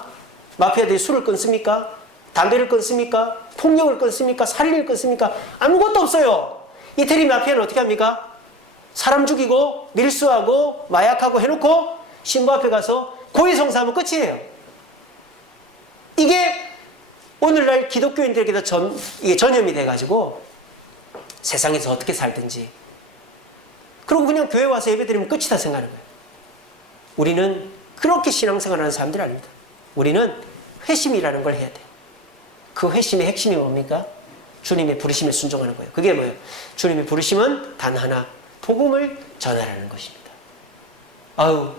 마피아들이 술을 끊습니까? 담배를 끊습니까? 폭력을 끊습니까? 살인을 끊습니까? 아무것도 없어요. 이태리 마피아는 어떻게 합니까? 사람 죽이고 밀수하고 마약하고 해놓고 신부 앞에 가서 고해성사하면 끝이에요. 이게 오늘날 기독교인들에게도 이게 전염이 돼가지고 세상에서 어떻게 살든지 그리고 그냥 교회 와서 예배드리면 끝이다 생각하는 거예요. 우리는 그렇게 신앙생활하는 사람들이 아닙니다. 우리는 회심이라는 걸 해야 돼요. 그 회심의 핵심이 뭡니까? 주님의 부르심에 순종하는 거예요. 그게 뭐예요? 주님의 부르심은 단 하나, 복음을 전하라는 것입니다. 아유,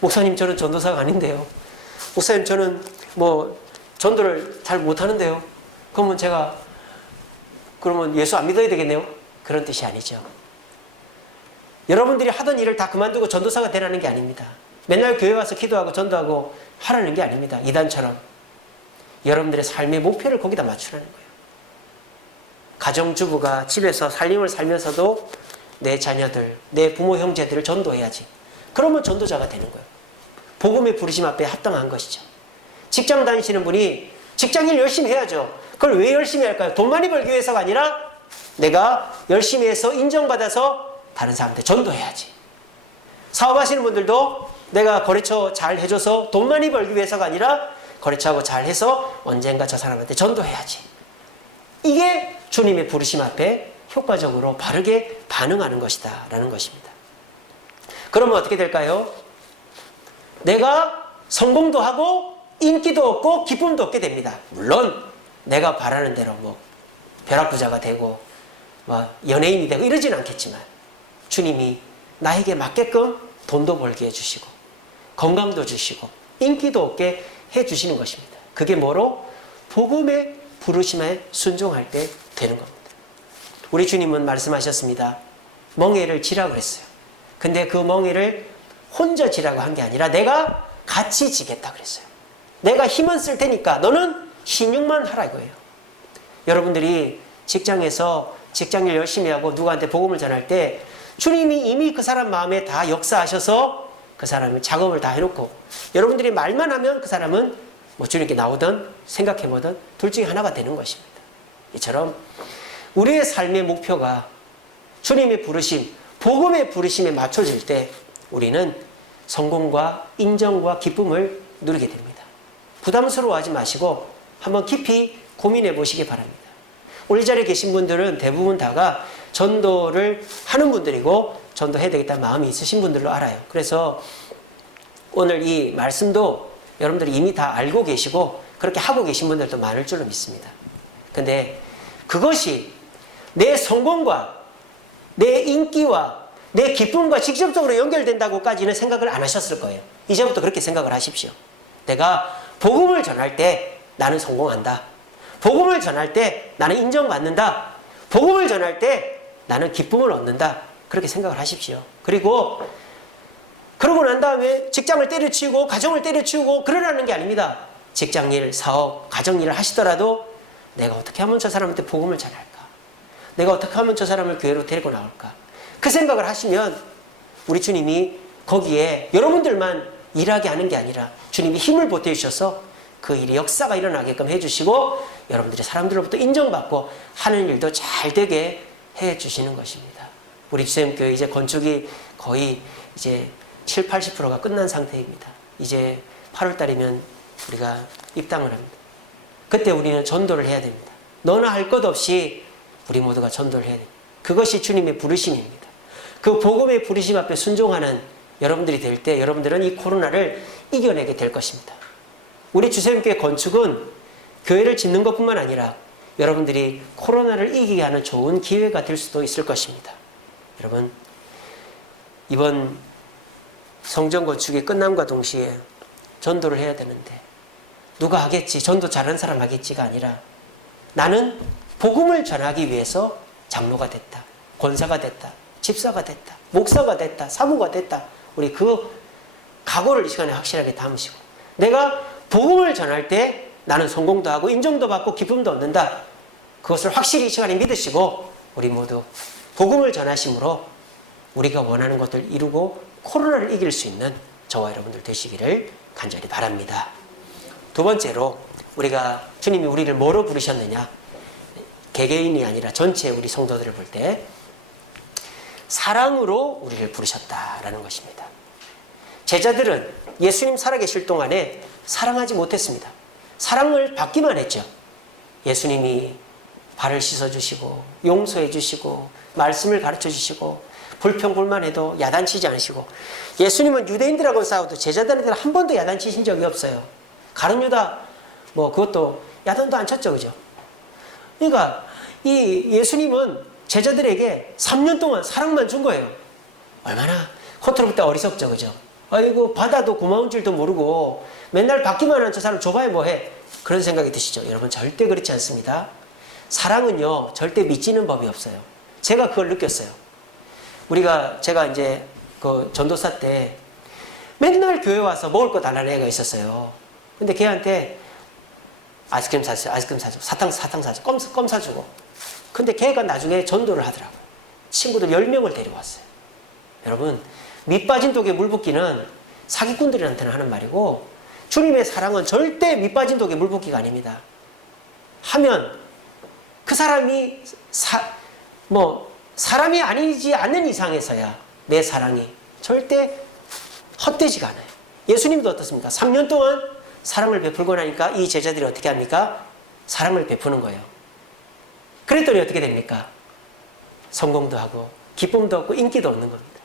목사님 저는 전도사가 아닌데요. 목사님 저는 뭐 전도를 잘 못하는데요. 그러면 예수 안 믿어야 되겠네요. 그런 뜻이 아니죠. 여러분들이 하던 일을 다 그만두고 전도사가 되라는 게 아닙니다. 맨날 교회 와서 기도하고 전도하고 하라는 게 아닙니다. 이단처럼. 여러분들의 삶의 목표를 거기다 맞추라는 거예요. 가정주부가 집에서 살림을 살면서도 내 자녀들, 내 부모 형제들을 전도해야지. 그러면 전도자가 되는 거예요. 복음의 부르심 앞에 합당한 것이죠. 직장 다니시는 분이 직장일 열심히 해야죠. 그걸 왜 열심히 할까요? 돈 많이 벌기 위해서가 아니라 내가 열심히 해서 인정받아서 다른 사람한테 전도해야지. 사업하시는 분들도 내가 거래처 잘 해줘서 돈 많이 벌기 위해서가 아니라 거래처하고 잘 해서 언젠가 저 사람한테 전도해야지. 이게 주님의 부르심 앞에 효과적으로 바르게 반응하는 것이다 라는 것입니다. 그러면 어떻게 될까요? 내가 성공도 하고 인기도 얻고 기쁨도 얻게 됩니다. 물론 내가 바라는 대로 뭐 벼락부자가 되고 뭐 연예인이 되고 이러진 않겠지만 주님이 나에게 맞게끔 돈도 벌게 해주시고 건강도 주시고 인기도 얻게 해주시는 것입니다. 그게 뭐로? 복음의 부르심에 순종할 때 되는 겁니다. 우리 주님은 말씀하셨습니다. 멍에를 지라고 했어요. 근데 그 멍에를 혼자 지라고 한 게 아니라 내가 같이 지겠다 그랬어요. 내가 힘은 쓸 테니까 너는 신용만 하라 이거예요. 여러분들이 직장에서 직장일 열심히 하고 누구한테 복음을 전할 때 주님이 이미 그 사람 마음에 다 역사하셔서 그 사람이 작업을 다 해놓고 여러분들이 말만 하면 그 사람은 뭐 주님께 나오든 생각해보든 둘 중에 하나가 되는 것입니다. 이처럼 우리의 삶의 목표가 주님의 부르심, 복음의 부르심에 맞춰질 때 우리는 성공과 인정과 기쁨을 누리게 됩니다. 부담스러워하지 마시고 한번 깊이 고민해 보시기 바랍니다. 오늘 이 자리에 계신 분들은 대부분 다가 전도를 하는 분들이고 전도해야 되겠다는 마음이 있으신 분들로 알아요. 그래서 오늘 이 말씀도 여러분들이 이미 다 알고 계시고 그렇게 하고 계신 분들도 많을 줄로 믿습니다. 근데 그것이 내 성공과 내 인기와 내 기쁨과 직접적으로 연결된다고까지는 생각을 안 하셨을 거예요. 이제부터 그렇게 생각을 하십시오. 내가 복음을 전할 때 나는 성공한다. 복음을 전할 때 나는 인정받는다. 복음을 전할 때 나는 기쁨을 얻는다. 그렇게 생각을 하십시오. 그리고 그러고 난 다음에 직장을 때려치우고 가정을 때려치우고 그러라는 게 아닙니다. 직장일, 사업, 가정일을 하시더라도 내가 어떻게 하면 저 사람한테 복음을 전할까? 내가 어떻게 하면 저 사람을 교회로 데리고 나올까? 그 생각을 하시면 우리 주님이 거기에 여러분들만 일하게 하는 게 아니라 주님이 힘을 보태주셔서 그 일이 역사가 일어나게끔 해주시고 여러분들이 사람들로부터 인정받고 하는 일도 잘 되게 해주시는 것입니다. 우리 주샘교회 이제 건축이 거의 이제 7, 80%가 끝난 상태입니다. 이제 8월 달이면 우리가 입당을 합니다. 그때 우리는 전도를 해야 됩니다. 너나 할 것 없이 우리 모두가 전도를 해야 됩니다. 그것이 주님의 부르심입니다. 그 복음의 부르심 앞에 순종하는 여러분들이 될 때 여러분들은 이 코로나를 이겨내게 될 것입니다. 우리 주샘교회 건축은 교회를 짓는 것뿐만 아니라 여러분들이 코로나를 이기게 하는 좋은 기회가 될 수도 있을 것입니다. 여러분, 이번 성전 건축이 끝남과 동시에 전도를 해야 되는데 누가 하겠지, 전도 잘하는 사람 하겠지가 아니라 나는 복음을 전하기 위해서 장로가 됐다, 권사가 됐다, 집사가 됐다, 목사가 됐다, 사모가 됐다. 우리 그 각오를 이 시간에 확실하게 담으시고 내가 복음을 전할 때 나는 성공도 하고 인정도 받고 기쁨도 얻는다. 그것을 확실히 이 시간에 믿으시고 우리 모두 복음을 전하심으로 우리가 원하는 것들 이루고 코로나를 이길 수 있는 저와 여러분들 되시기를 간절히 바랍니다. 두 번째로 우리가 주님이 우리를 뭐로 부르셨느냐? 개개인이 아니라 전체 우리 성도들을 볼 때 사랑으로 우리를 부르셨다라는 것입니다. 제자들은 예수님 살아계실 동안에 사랑하지 못했습니다. 사랑을 받기만 했죠. 예수님이 발을 씻어주시고 용서해주시고 말씀을 가르쳐주시고 불평불만해도 야단치지 않으시고 예수님은 유대인들하고 싸워도 제자들한테는 한 번도 야단치신 적이 없어요. 가룟 유다 그것도 야단도 안 쳤죠. 그죠? 그러니까 이 예수님은 제자들에게 3년 동안 사랑만 준 거예요. 얼마나 겉으로 볼 때 어리석죠. 그죠? 아이고 받아도 고마운 줄도 모르고 맨날 받기만 한 저 사람 줘봐야 뭐해. 그런 생각이 드시죠? 여러분 절대 그렇지 않습니다. 사랑은요 절대 미치는 법이 없어요. 제가 그걸 느꼈어요. 제가 이제 그 전도사 때 맨날 교회 와서 먹을 거 달라는 애가 있었어요. 근데 걔한테 아이스크림 사줘, 사탕 사줘, 껌 사주고. 근데 걔가 나중에 전도를 하더라고요. 친구들 10명을 데려왔어요. 여러분, 밑 빠진 독에 물 붓기는 사기꾼들한테는 하는 말이고 주님의 사랑은 절대 밑 빠진 독에 물 붓기가 아닙니다. 하면 그 사람이 사람이 아니지 않는 이상에서야 내 사랑이 절대 헛되지가 않아요. 예수님도 어떻습니까? 3년 동안 사랑을 베풀고 나니까 이 제자들이 어떻게 합니까? 사랑을 베푸는 거예요. 그랬더니 어떻게 됩니까? 성공도 하고 기쁨도 얻고 인기도 얻는 겁니다.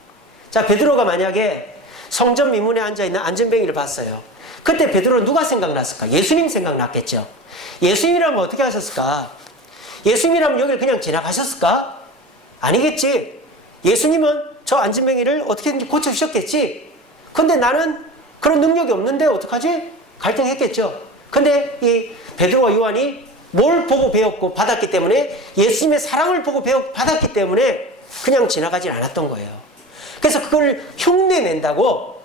자, 베드로가 만약에 성전 미문에 앉아있는 안전뱅이를 봤어요. 그때 베드로는 누가 생각났을까? 예수님 생각났겠죠. 예수님이라면 어떻게 하셨을까? 예수님이라면 여기를 그냥 지나가셨을까? 아니겠지. 예수님은 저 안전뱅이를 어떻게든지 고쳐주셨겠지. 근데 나는 그런 능력이 없는데 어떡하지? 갈등했겠죠. 근데 이 베드로와 요한이 뭘 보고 배웠고 받았기 때문에 예수님의 사랑을 보고 받았기 때문에 그냥 지나가질 않았던 거예요. 그래서 그걸 흉내낸다고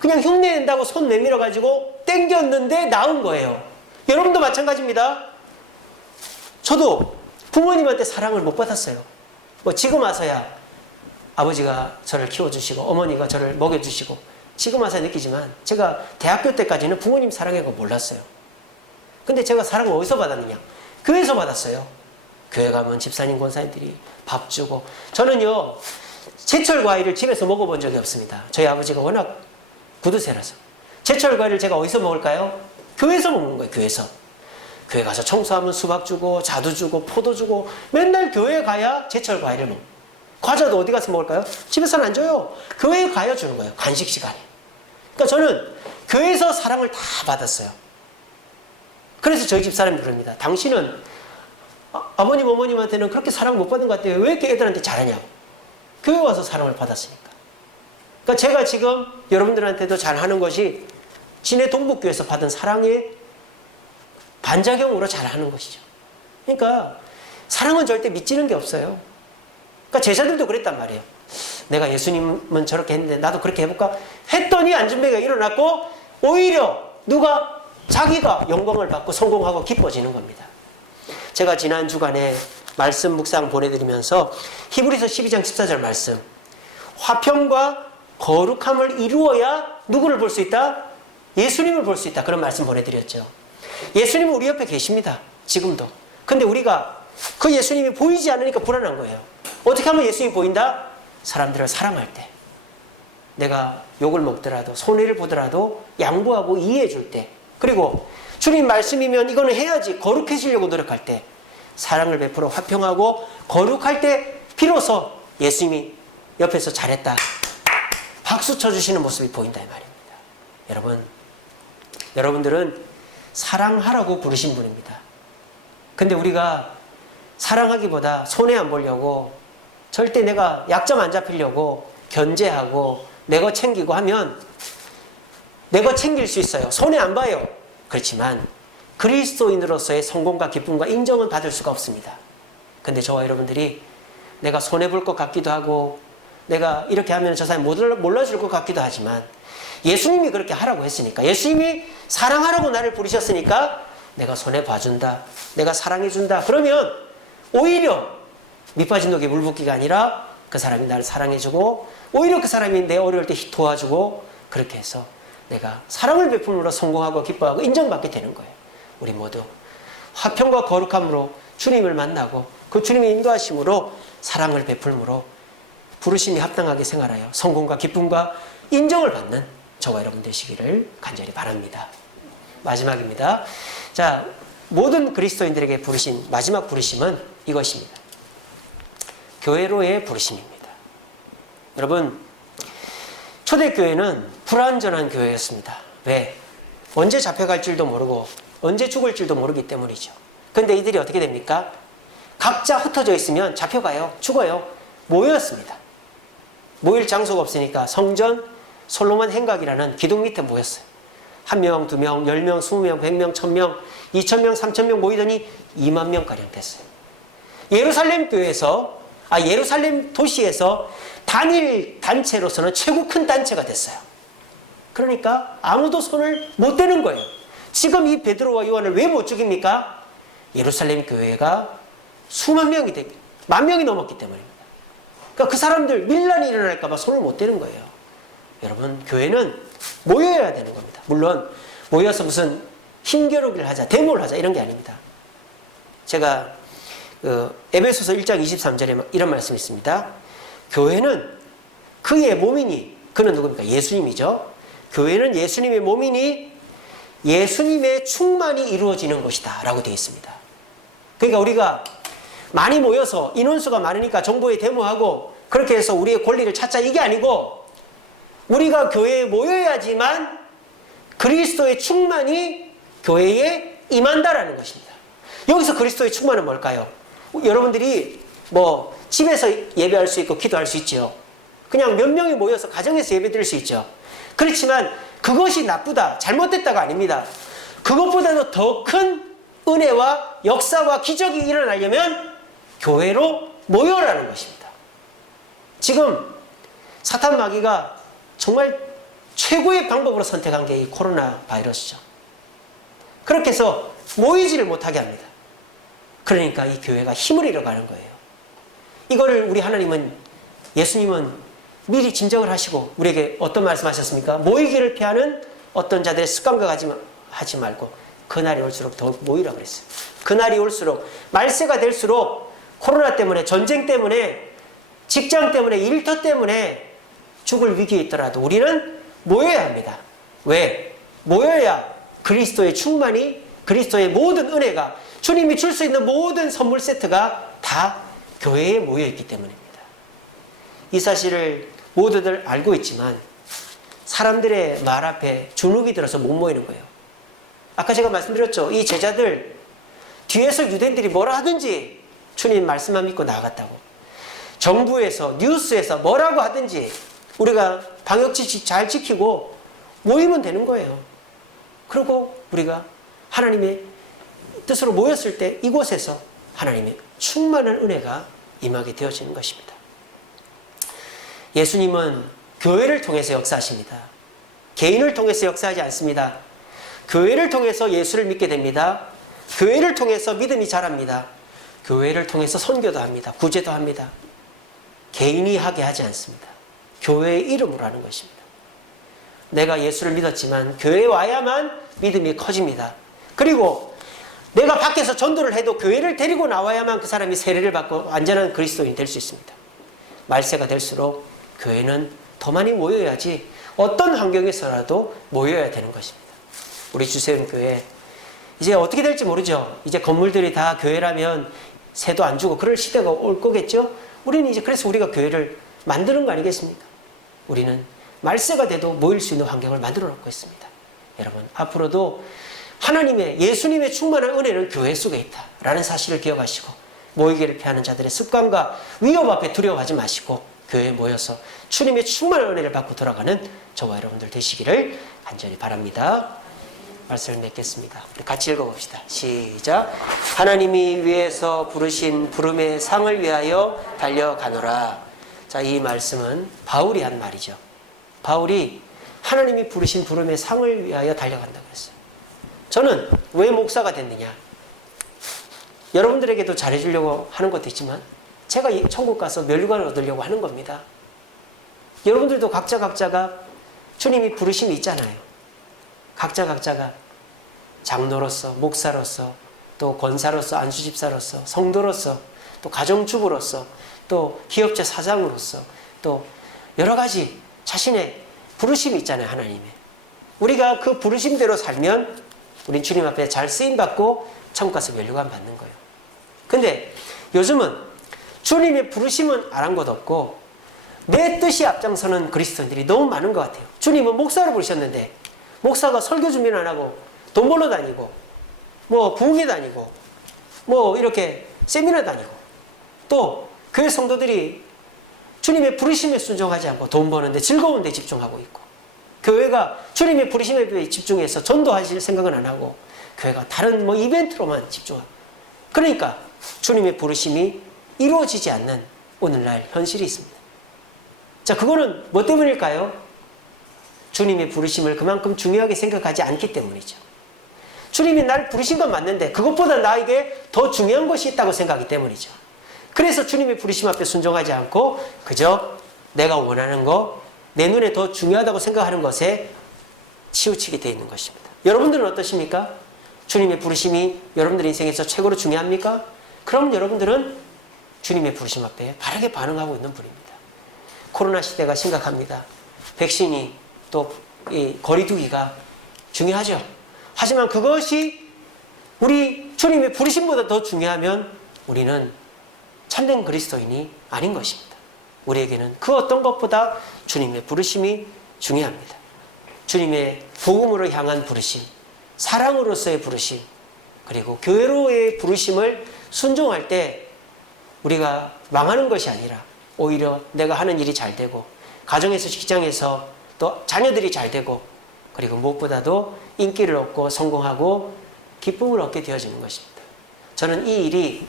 그냥 흉내낸다고 손 내밀어 가지고 땡겼는데 나은 거예요. 여러분도 마찬가지입니다. 저도 부모님한테 사랑을 못 받았어요. 지금 와서야 아버지가 저를 키워주시고 어머니가 저를 먹여주시고 지금 와서 느끼지만 제가 대학교 때까지는 부모님 사랑인 거 몰랐어요. 근데 제가 사랑을 어디서 받았느냐? 교회에서 받았어요. 교회 가면 집사님, 권사님들이 밥 주고. 저는요 제철 과일을 집에서 먹어본 적이 없습니다. 저희 아버지가 워낙 구두쇠라서. 제철 과일을 제가 어디서 먹을까요? 교회에서 먹는 거예요. 교회에서. 교회 가서 청소하면 수박 주고 자두 주고 포도 주고 맨날 교회 가야 제철 과일을 먹고. 과자도 어디 가서 먹을까요? 집에서는 안 줘요. 교회에 가야 주는 거예요. 간식 시간에. 그러니까 저는 교회에서 사랑을 다 받았어요. 그래서 저희 집 사람이 그럽니다. 당신은 아버님, 어머님한테는 그렇게 사랑 못 받은 것 같아요. 왜 이렇게 애들한테 잘하냐고. 교회 와서 사랑을 받았으니까. 그러니까 제가 지금 여러분들한테도 잘하는 것이 진해 동북교에서 받은 사랑의 반작용으로 잘하는 것이죠. 그러니까 사랑은 절대 미치는 게 없어요. 그러니까 제자들도 그랬단 말이에요. 내가 예수님은 저렇게 했는데 나도 그렇게 해볼까? 했더니 안전뱅이가 일어났고 오히려 누가? 자기가 영광을 받고 성공하고 기뻐지는 겁니다. 제가 지난 주간에 말씀 묵상 보내드리면서 히브리서 12장 14절 말씀, 화평과 거룩함을 이루어야 누구를 볼 수 있다? 예수님을 볼 수 있다. 그런 말씀 보내드렸죠. 예수님은 우리 옆에 계십니다. 지금도. 근데 우리가 그 예수님이 보이지 않으니까 불안한 거예요. 어떻게 하면 예수님이 보인다? 사람들을 사랑할 때, 내가 욕을 먹더라도 손해를 보더라도 양보하고 이해해 줄 때, 그리고 주님 말씀이면 이거는 해야지 거룩해지려고 노력할 때, 사랑을 베풀어 화평하고 거룩할 때 비로소 예수님이 옆에서 잘했다 박수 쳐주시는 모습이 보인다 이 말입니다. 여러분들은 사랑하라고 부르신 분입니다. 근데 우리가 사랑하기보다 손해 안 보려고, 절대 내가 약점 안 잡히려고 견제하고 내 거 챙기고 하면 내 거 챙길 수 있어요. 손해 안 봐요. 그렇지만 그리스도인으로서의 성공과 기쁨과 인정은 받을 수가 없습니다. 근데 저와 여러분들이 내가 손해볼 것 같기도 하고, 내가 이렇게 하면 저 사람이 몰라줄 것 같기도 하지만, 예수님이 그렇게 하라고 했으니까, 예수님이 사랑하라고 나를 부르셨으니까 내가 손해 봐준다, 내가 사랑해준다. 그러면 오히려 밑빠진 독에 물 붓기가 아니라 그 사람이 나를 사랑해주고, 오히려 그 사람이 내 어려울 때 도와주고, 그렇게 해서 내가 사랑을 베품으로 성공하고 기뻐하고 인정받게 되는 거예요. 우리 모두 화평과 거룩함으로 주님을 만나고 그 주님의 인도하심으로 사랑을 베풀므로 부르심이 합당하게 생활하여 성공과 기쁨과 인정을 받는 저와 여러분 되시기를 간절히 바랍니다. 마지막입니다. 자, 모든 그리스도인들에게 부르신 마지막 부르심은 이것입니다. 교회로의 부르심입니다. 여러분, 초대교회는 불완전한 교회였습니다. 왜? 언제 잡혀갈 줄도 모르고 언제 죽을 줄도 모르기 때문이죠. 그런데 이들이 어떻게 됩니까? 각자 흩어져 있으면 잡혀가요. 죽어요. 모였습니다. 모일 장소가 없으니까 성전 솔로몬 행각이라는 기둥 밑에 모였어요. 1명, 2명, 10명, 20명, 100명, 1000명, 2000명, 3000명 모이더니 2만 명가량 됐어요. 예루살렘 도시에서 단일 단체로서는 최고 큰 단체가 됐어요. 그러니까 아무도 손을 못 대는 거예요. 지금 이 베드로와 요한을 왜 못 죽입니까? 예루살렘 교회가 수만 명이 되고 10,000명이 넘었기 때문입니다. 그러니까 그 사람들 밀란이 일어날까 봐 손을 못 대는 거예요. 여러분, 교회는 모여야 되는 겁니다. 물론 모여서 무슨 힘겨루기를 하자, 데모를 하자 이런 게 아닙니다. 제가 에베소서 1장 23절에 이런 말씀이 있습니다. 교회는 그의 몸이니, 그는 누굽니까? 예수님이죠. 교회는 예수님의 몸이니 예수님의 충만이 이루어지는 것이다 라고 되어 있습니다. 그러니까 우리가 많이 모여서 인원수가 많으니까 정부에 데모하고 그렇게 해서 우리의 권리를 찾자 이게 아니고, 우리가 교회에 모여야지만 그리스도의 충만이 교회에 임한다라는 것입니다. 여기서 그리스도의 충만은 뭘까요? 여러분들이 뭐 집에서 예배할 수 있고 기도할 수 있죠. 그냥 몇 명이 모여서 가정에서 예배 드릴 수 있죠. 그렇지만 그것이 나쁘다, 잘못됐다가 아닙니다. 그것보다도 더 큰 은혜와 역사와 기적이 일어나려면 교회로 모여라는 것입니다. 지금 사탄 마귀가 정말 최고의 방법으로 선택한 게 이 코로나 바이러스죠. 그렇게 해서 모이지를 못하게 합니다. 그러니까 이 교회가 힘을 잃어가는 거예요. 이거를 우리 하나님은, 예수님은 미리 진정을 하시고 우리에게 어떤 말씀하셨습니까? 모이기를 피하는 어떤 자들의 습관과 하지 말고 그날이 올수록 더욱 모이라 그랬어요. 그날이 올수록, 말세가 될수록 코로나 때문에, 전쟁 때문에, 직장 때문에, 일터 때문에 죽을 위기에 있더라도 우리는 모여야 합니다. 왜? 모여야 그리스도의 충만이, 그리스도의 모든 은혜가, 주님이 줄 수 있는 모든 선물 세트가 다 교회에 모여 있기 때문입니다. 이 사실을 모두들 알고 있지만 사람들의 말 앞에 주눅이 들어서 못 모이는 거예요. 아까 제가 말씀드렸죠. 이 제자들 뒤에서 유대인들이 뭐라 하든지 주님 말씀만 믿고 나아갔다고. 정부에서 뉴스에서 뭐라고 하든지 우리가 방역지식 잘 지키고 모이면 되는 거예요. 그리고 우리가 하나님의 뜻으로 모였을 때 이곳에서 하나님의 충만한 은혜가 임하게 되어지는 것입니다. 예수님은 교회를 통해서 역사하십니다. 개인을 통해서 역사하지 않습니다. 교회를 통해서 예수를 믿게 됩니다. 교회를 통해서 믿음이 자랍니다. 교회를 통해서 선교도 합니다. 구제도 합니다. 개인이 하게 하지 않습니다. 교회의 이름으로 하는 것입니다. 내가 예수를 믿었지만 교회에 와야만 믿음이 커집니다. 그리고 내가 밖에서 전도를 해도 교회를 데리고 나와야만 그 사람이 세례를 받고 완전한 그리스도인이 될 수 있습니다. 말세가 될수록 교회는 더 많이 모여야지 어떤 환경에서라도 모여야 되는 것입니다. 우리 주세훈교회 이제 어떻게 될지 모르죠. 이제 건물들이 다 교회라면 세도 안 주고 그럴 시대가 올 거겠죠. 우리는 이제 그래서 우리가 교회를 만드는 거 아니겠습니까? 우리는 말세가 돼도 모일 수 있는 환경을 만들어 놓고 있습니다. 여러분 앞으로도 하나님의 예수님의 충만한 은혜는 교회 속에 있다라는 사실을 기억하시고 모이기를 피하는 자들의 습관과 위협 앞에 두려워하지 마시고 교회에 모여서 주님의 충만한 은혜를 받고 돌아가는 저와 여러분들 되시기를 간절히 바랍니다. 말씀을 맺겠습니다. 우리 같이 읽어봅시다. 시작. 하나님이 위에서 부르신 부름의 상을 위하여 달려가노라. 자, 이 말씀은 바울이 한 말이죠. 바울이 하나님이 부르신 부름의 상을 위하여 달려간다고 했어요. 저는 왜 목사가 됐느냐? 여러분들에게도 잘해주려고 하는 것도 있지만 제가 천국 가서 멸류관을 얻으려고 하는 겁니다. 여러분들도 각자가 주님이 부르심이 있잖아요. 각자가 장로로서, 목사로서, 또 권사로서, 안수집사로서, 성도로서, 또 가정주부로서, 또 기업체 사장으로서, 또 여러 가지 자신의 부르심이 있잖아요, 하나님의. 우리가 그 부르심대로 살면 우린 주님 앞에 잘 쓰임받고 천국 가서 멸류관 받는 거예요. 근데 요즘은 주님의 부르심은 아랑곳 없고 내 뜻이 앞장서는 그리스도인들이 너무 많은 것 같아요. 주님은 목사로 부르셨는데 목사가 설교 준비는 안 하고 돈 벌러 다니고 뭐 부흥회 다니고 뭐 이렇게 세미나 다니고 또 교회 성도들이 주님의 부르심에 순종하지 않고 돈 버는데 즐거운 데 집중하고 있고 교회가 주님의 부르심에 집중해서 전도하실 생각은 안 하고 교회가 다른 뭐 이벤트로만 집중하고 그러니까 주님의 부르심이 이루어지지 않는 오늘날 현실이 있습니다. 자, 그거는 뭐 때문일까요? 주님의 부르심을 그만큼 중요하게 생각하지 않기 때문이죠. 주님이 날 부르신 건 맞는데 그것보다 나에게 더 중요한 것이 있다고 생각하기 때문이죠. 그래서 주님의 부르심 앞에 순종하지 않고 그저 내가 원하는 거, 내 눈에 더 중요하다고 생각하는 것에 치우치게 되어 있는 것입니다. 여러분들은 어떠십니까? 주님의 부르심이 여러분들 인생에서 최고로 중요합니까? 그럼 여러분들은 주님의 부르심 앞에 바르게 반응하고 있는 분입니다. 코로나 시대가 심각합니다. 백신이 또 이 거리두기가 중요하죠. 하지만 그것이 우리 주님의 부르심보다 더 중요하면 우리는 참된 그리스도인이 아닌 것입니다. 우리에게는 그 어떤 것보다 주님의 부르심이 중요합니다. 주님의 복음으로 향한 부르심, 사랑으로서의 부르심, 그리고 교회로의 부르심을 순종할 때 우리가 망하는 것이 아니라 오히려 내가 하는 일이 잘 되고 가정에서 직장에서 또 자녀들이 잘 되고 그리고 무엇보다도 인기를 얻고 성공하고 기쁨을 얻게 되어지는 것입니다. 저는 이 일이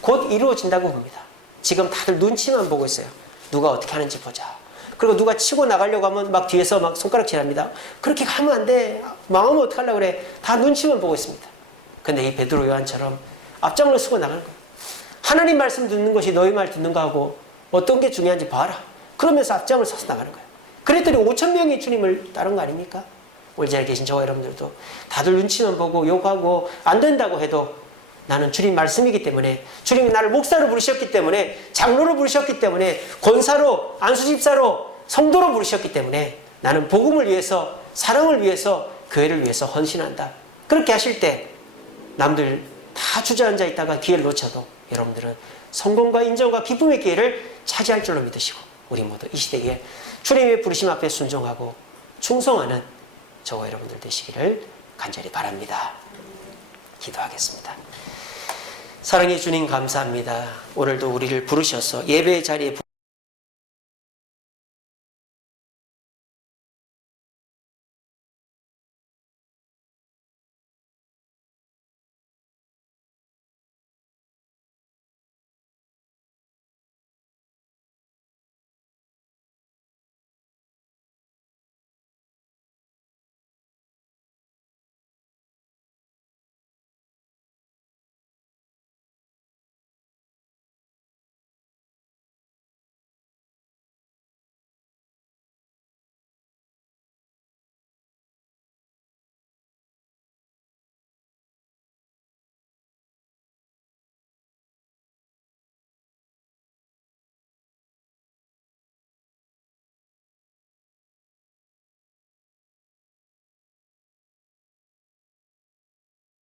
곧 이루어진다고 봅니다. 지금 다들 눈치만 보고 있어요. 누가 어떻게 하는지 보자. 그리고 누가 치고 나가려고 하면 막 뒤에서 막 손가락질합니다. 그렇게 가면 안 돼. 망하면 어떡하려고 그래. 다 눈치만 보고 있습니다. 근데 이 베드로 요한처럼 앞장을 서고 나가는 거예요. 하나님 말씀 듣는 것이 너희 말 듣는 거하고 어떤 게 중요한지 봐라. 그러면서 앞장을 서서 나가는 거예요. 그랬더니 5,000명이 주님을 따른 거 아닙니까? 오늘 자리에 계신 저와 여러분들도 다들 눈치만 보고 욕하고 안 된다고 해도 나는 주님 말씀이기 때문에 주님이 나를 목사로 부르셨기 때문에 장로로 부르셨기 때문에 권사로 안수집사로 성도로 부르셨기 때문에 나는 복음을 위해서 사랑을 위해서 교회를 위해서 헌신한다. 그렇게 하실 때 남들 다 주저앉아 있다가 기회를 놓쳐도 여러분들은 성공과 인정과 기쁨의 기회를 차지할 줄로 믿으시고 우리 모두 이 시대에 주님의 부르심 앞에 순종하고 충성하는 저와 여러분들 되시기를 간절히 바랍니다. 기도하겠습니다. 사랑해 주님 감사합니다. 오늘도 우리를 부르셔서 예배의 자리에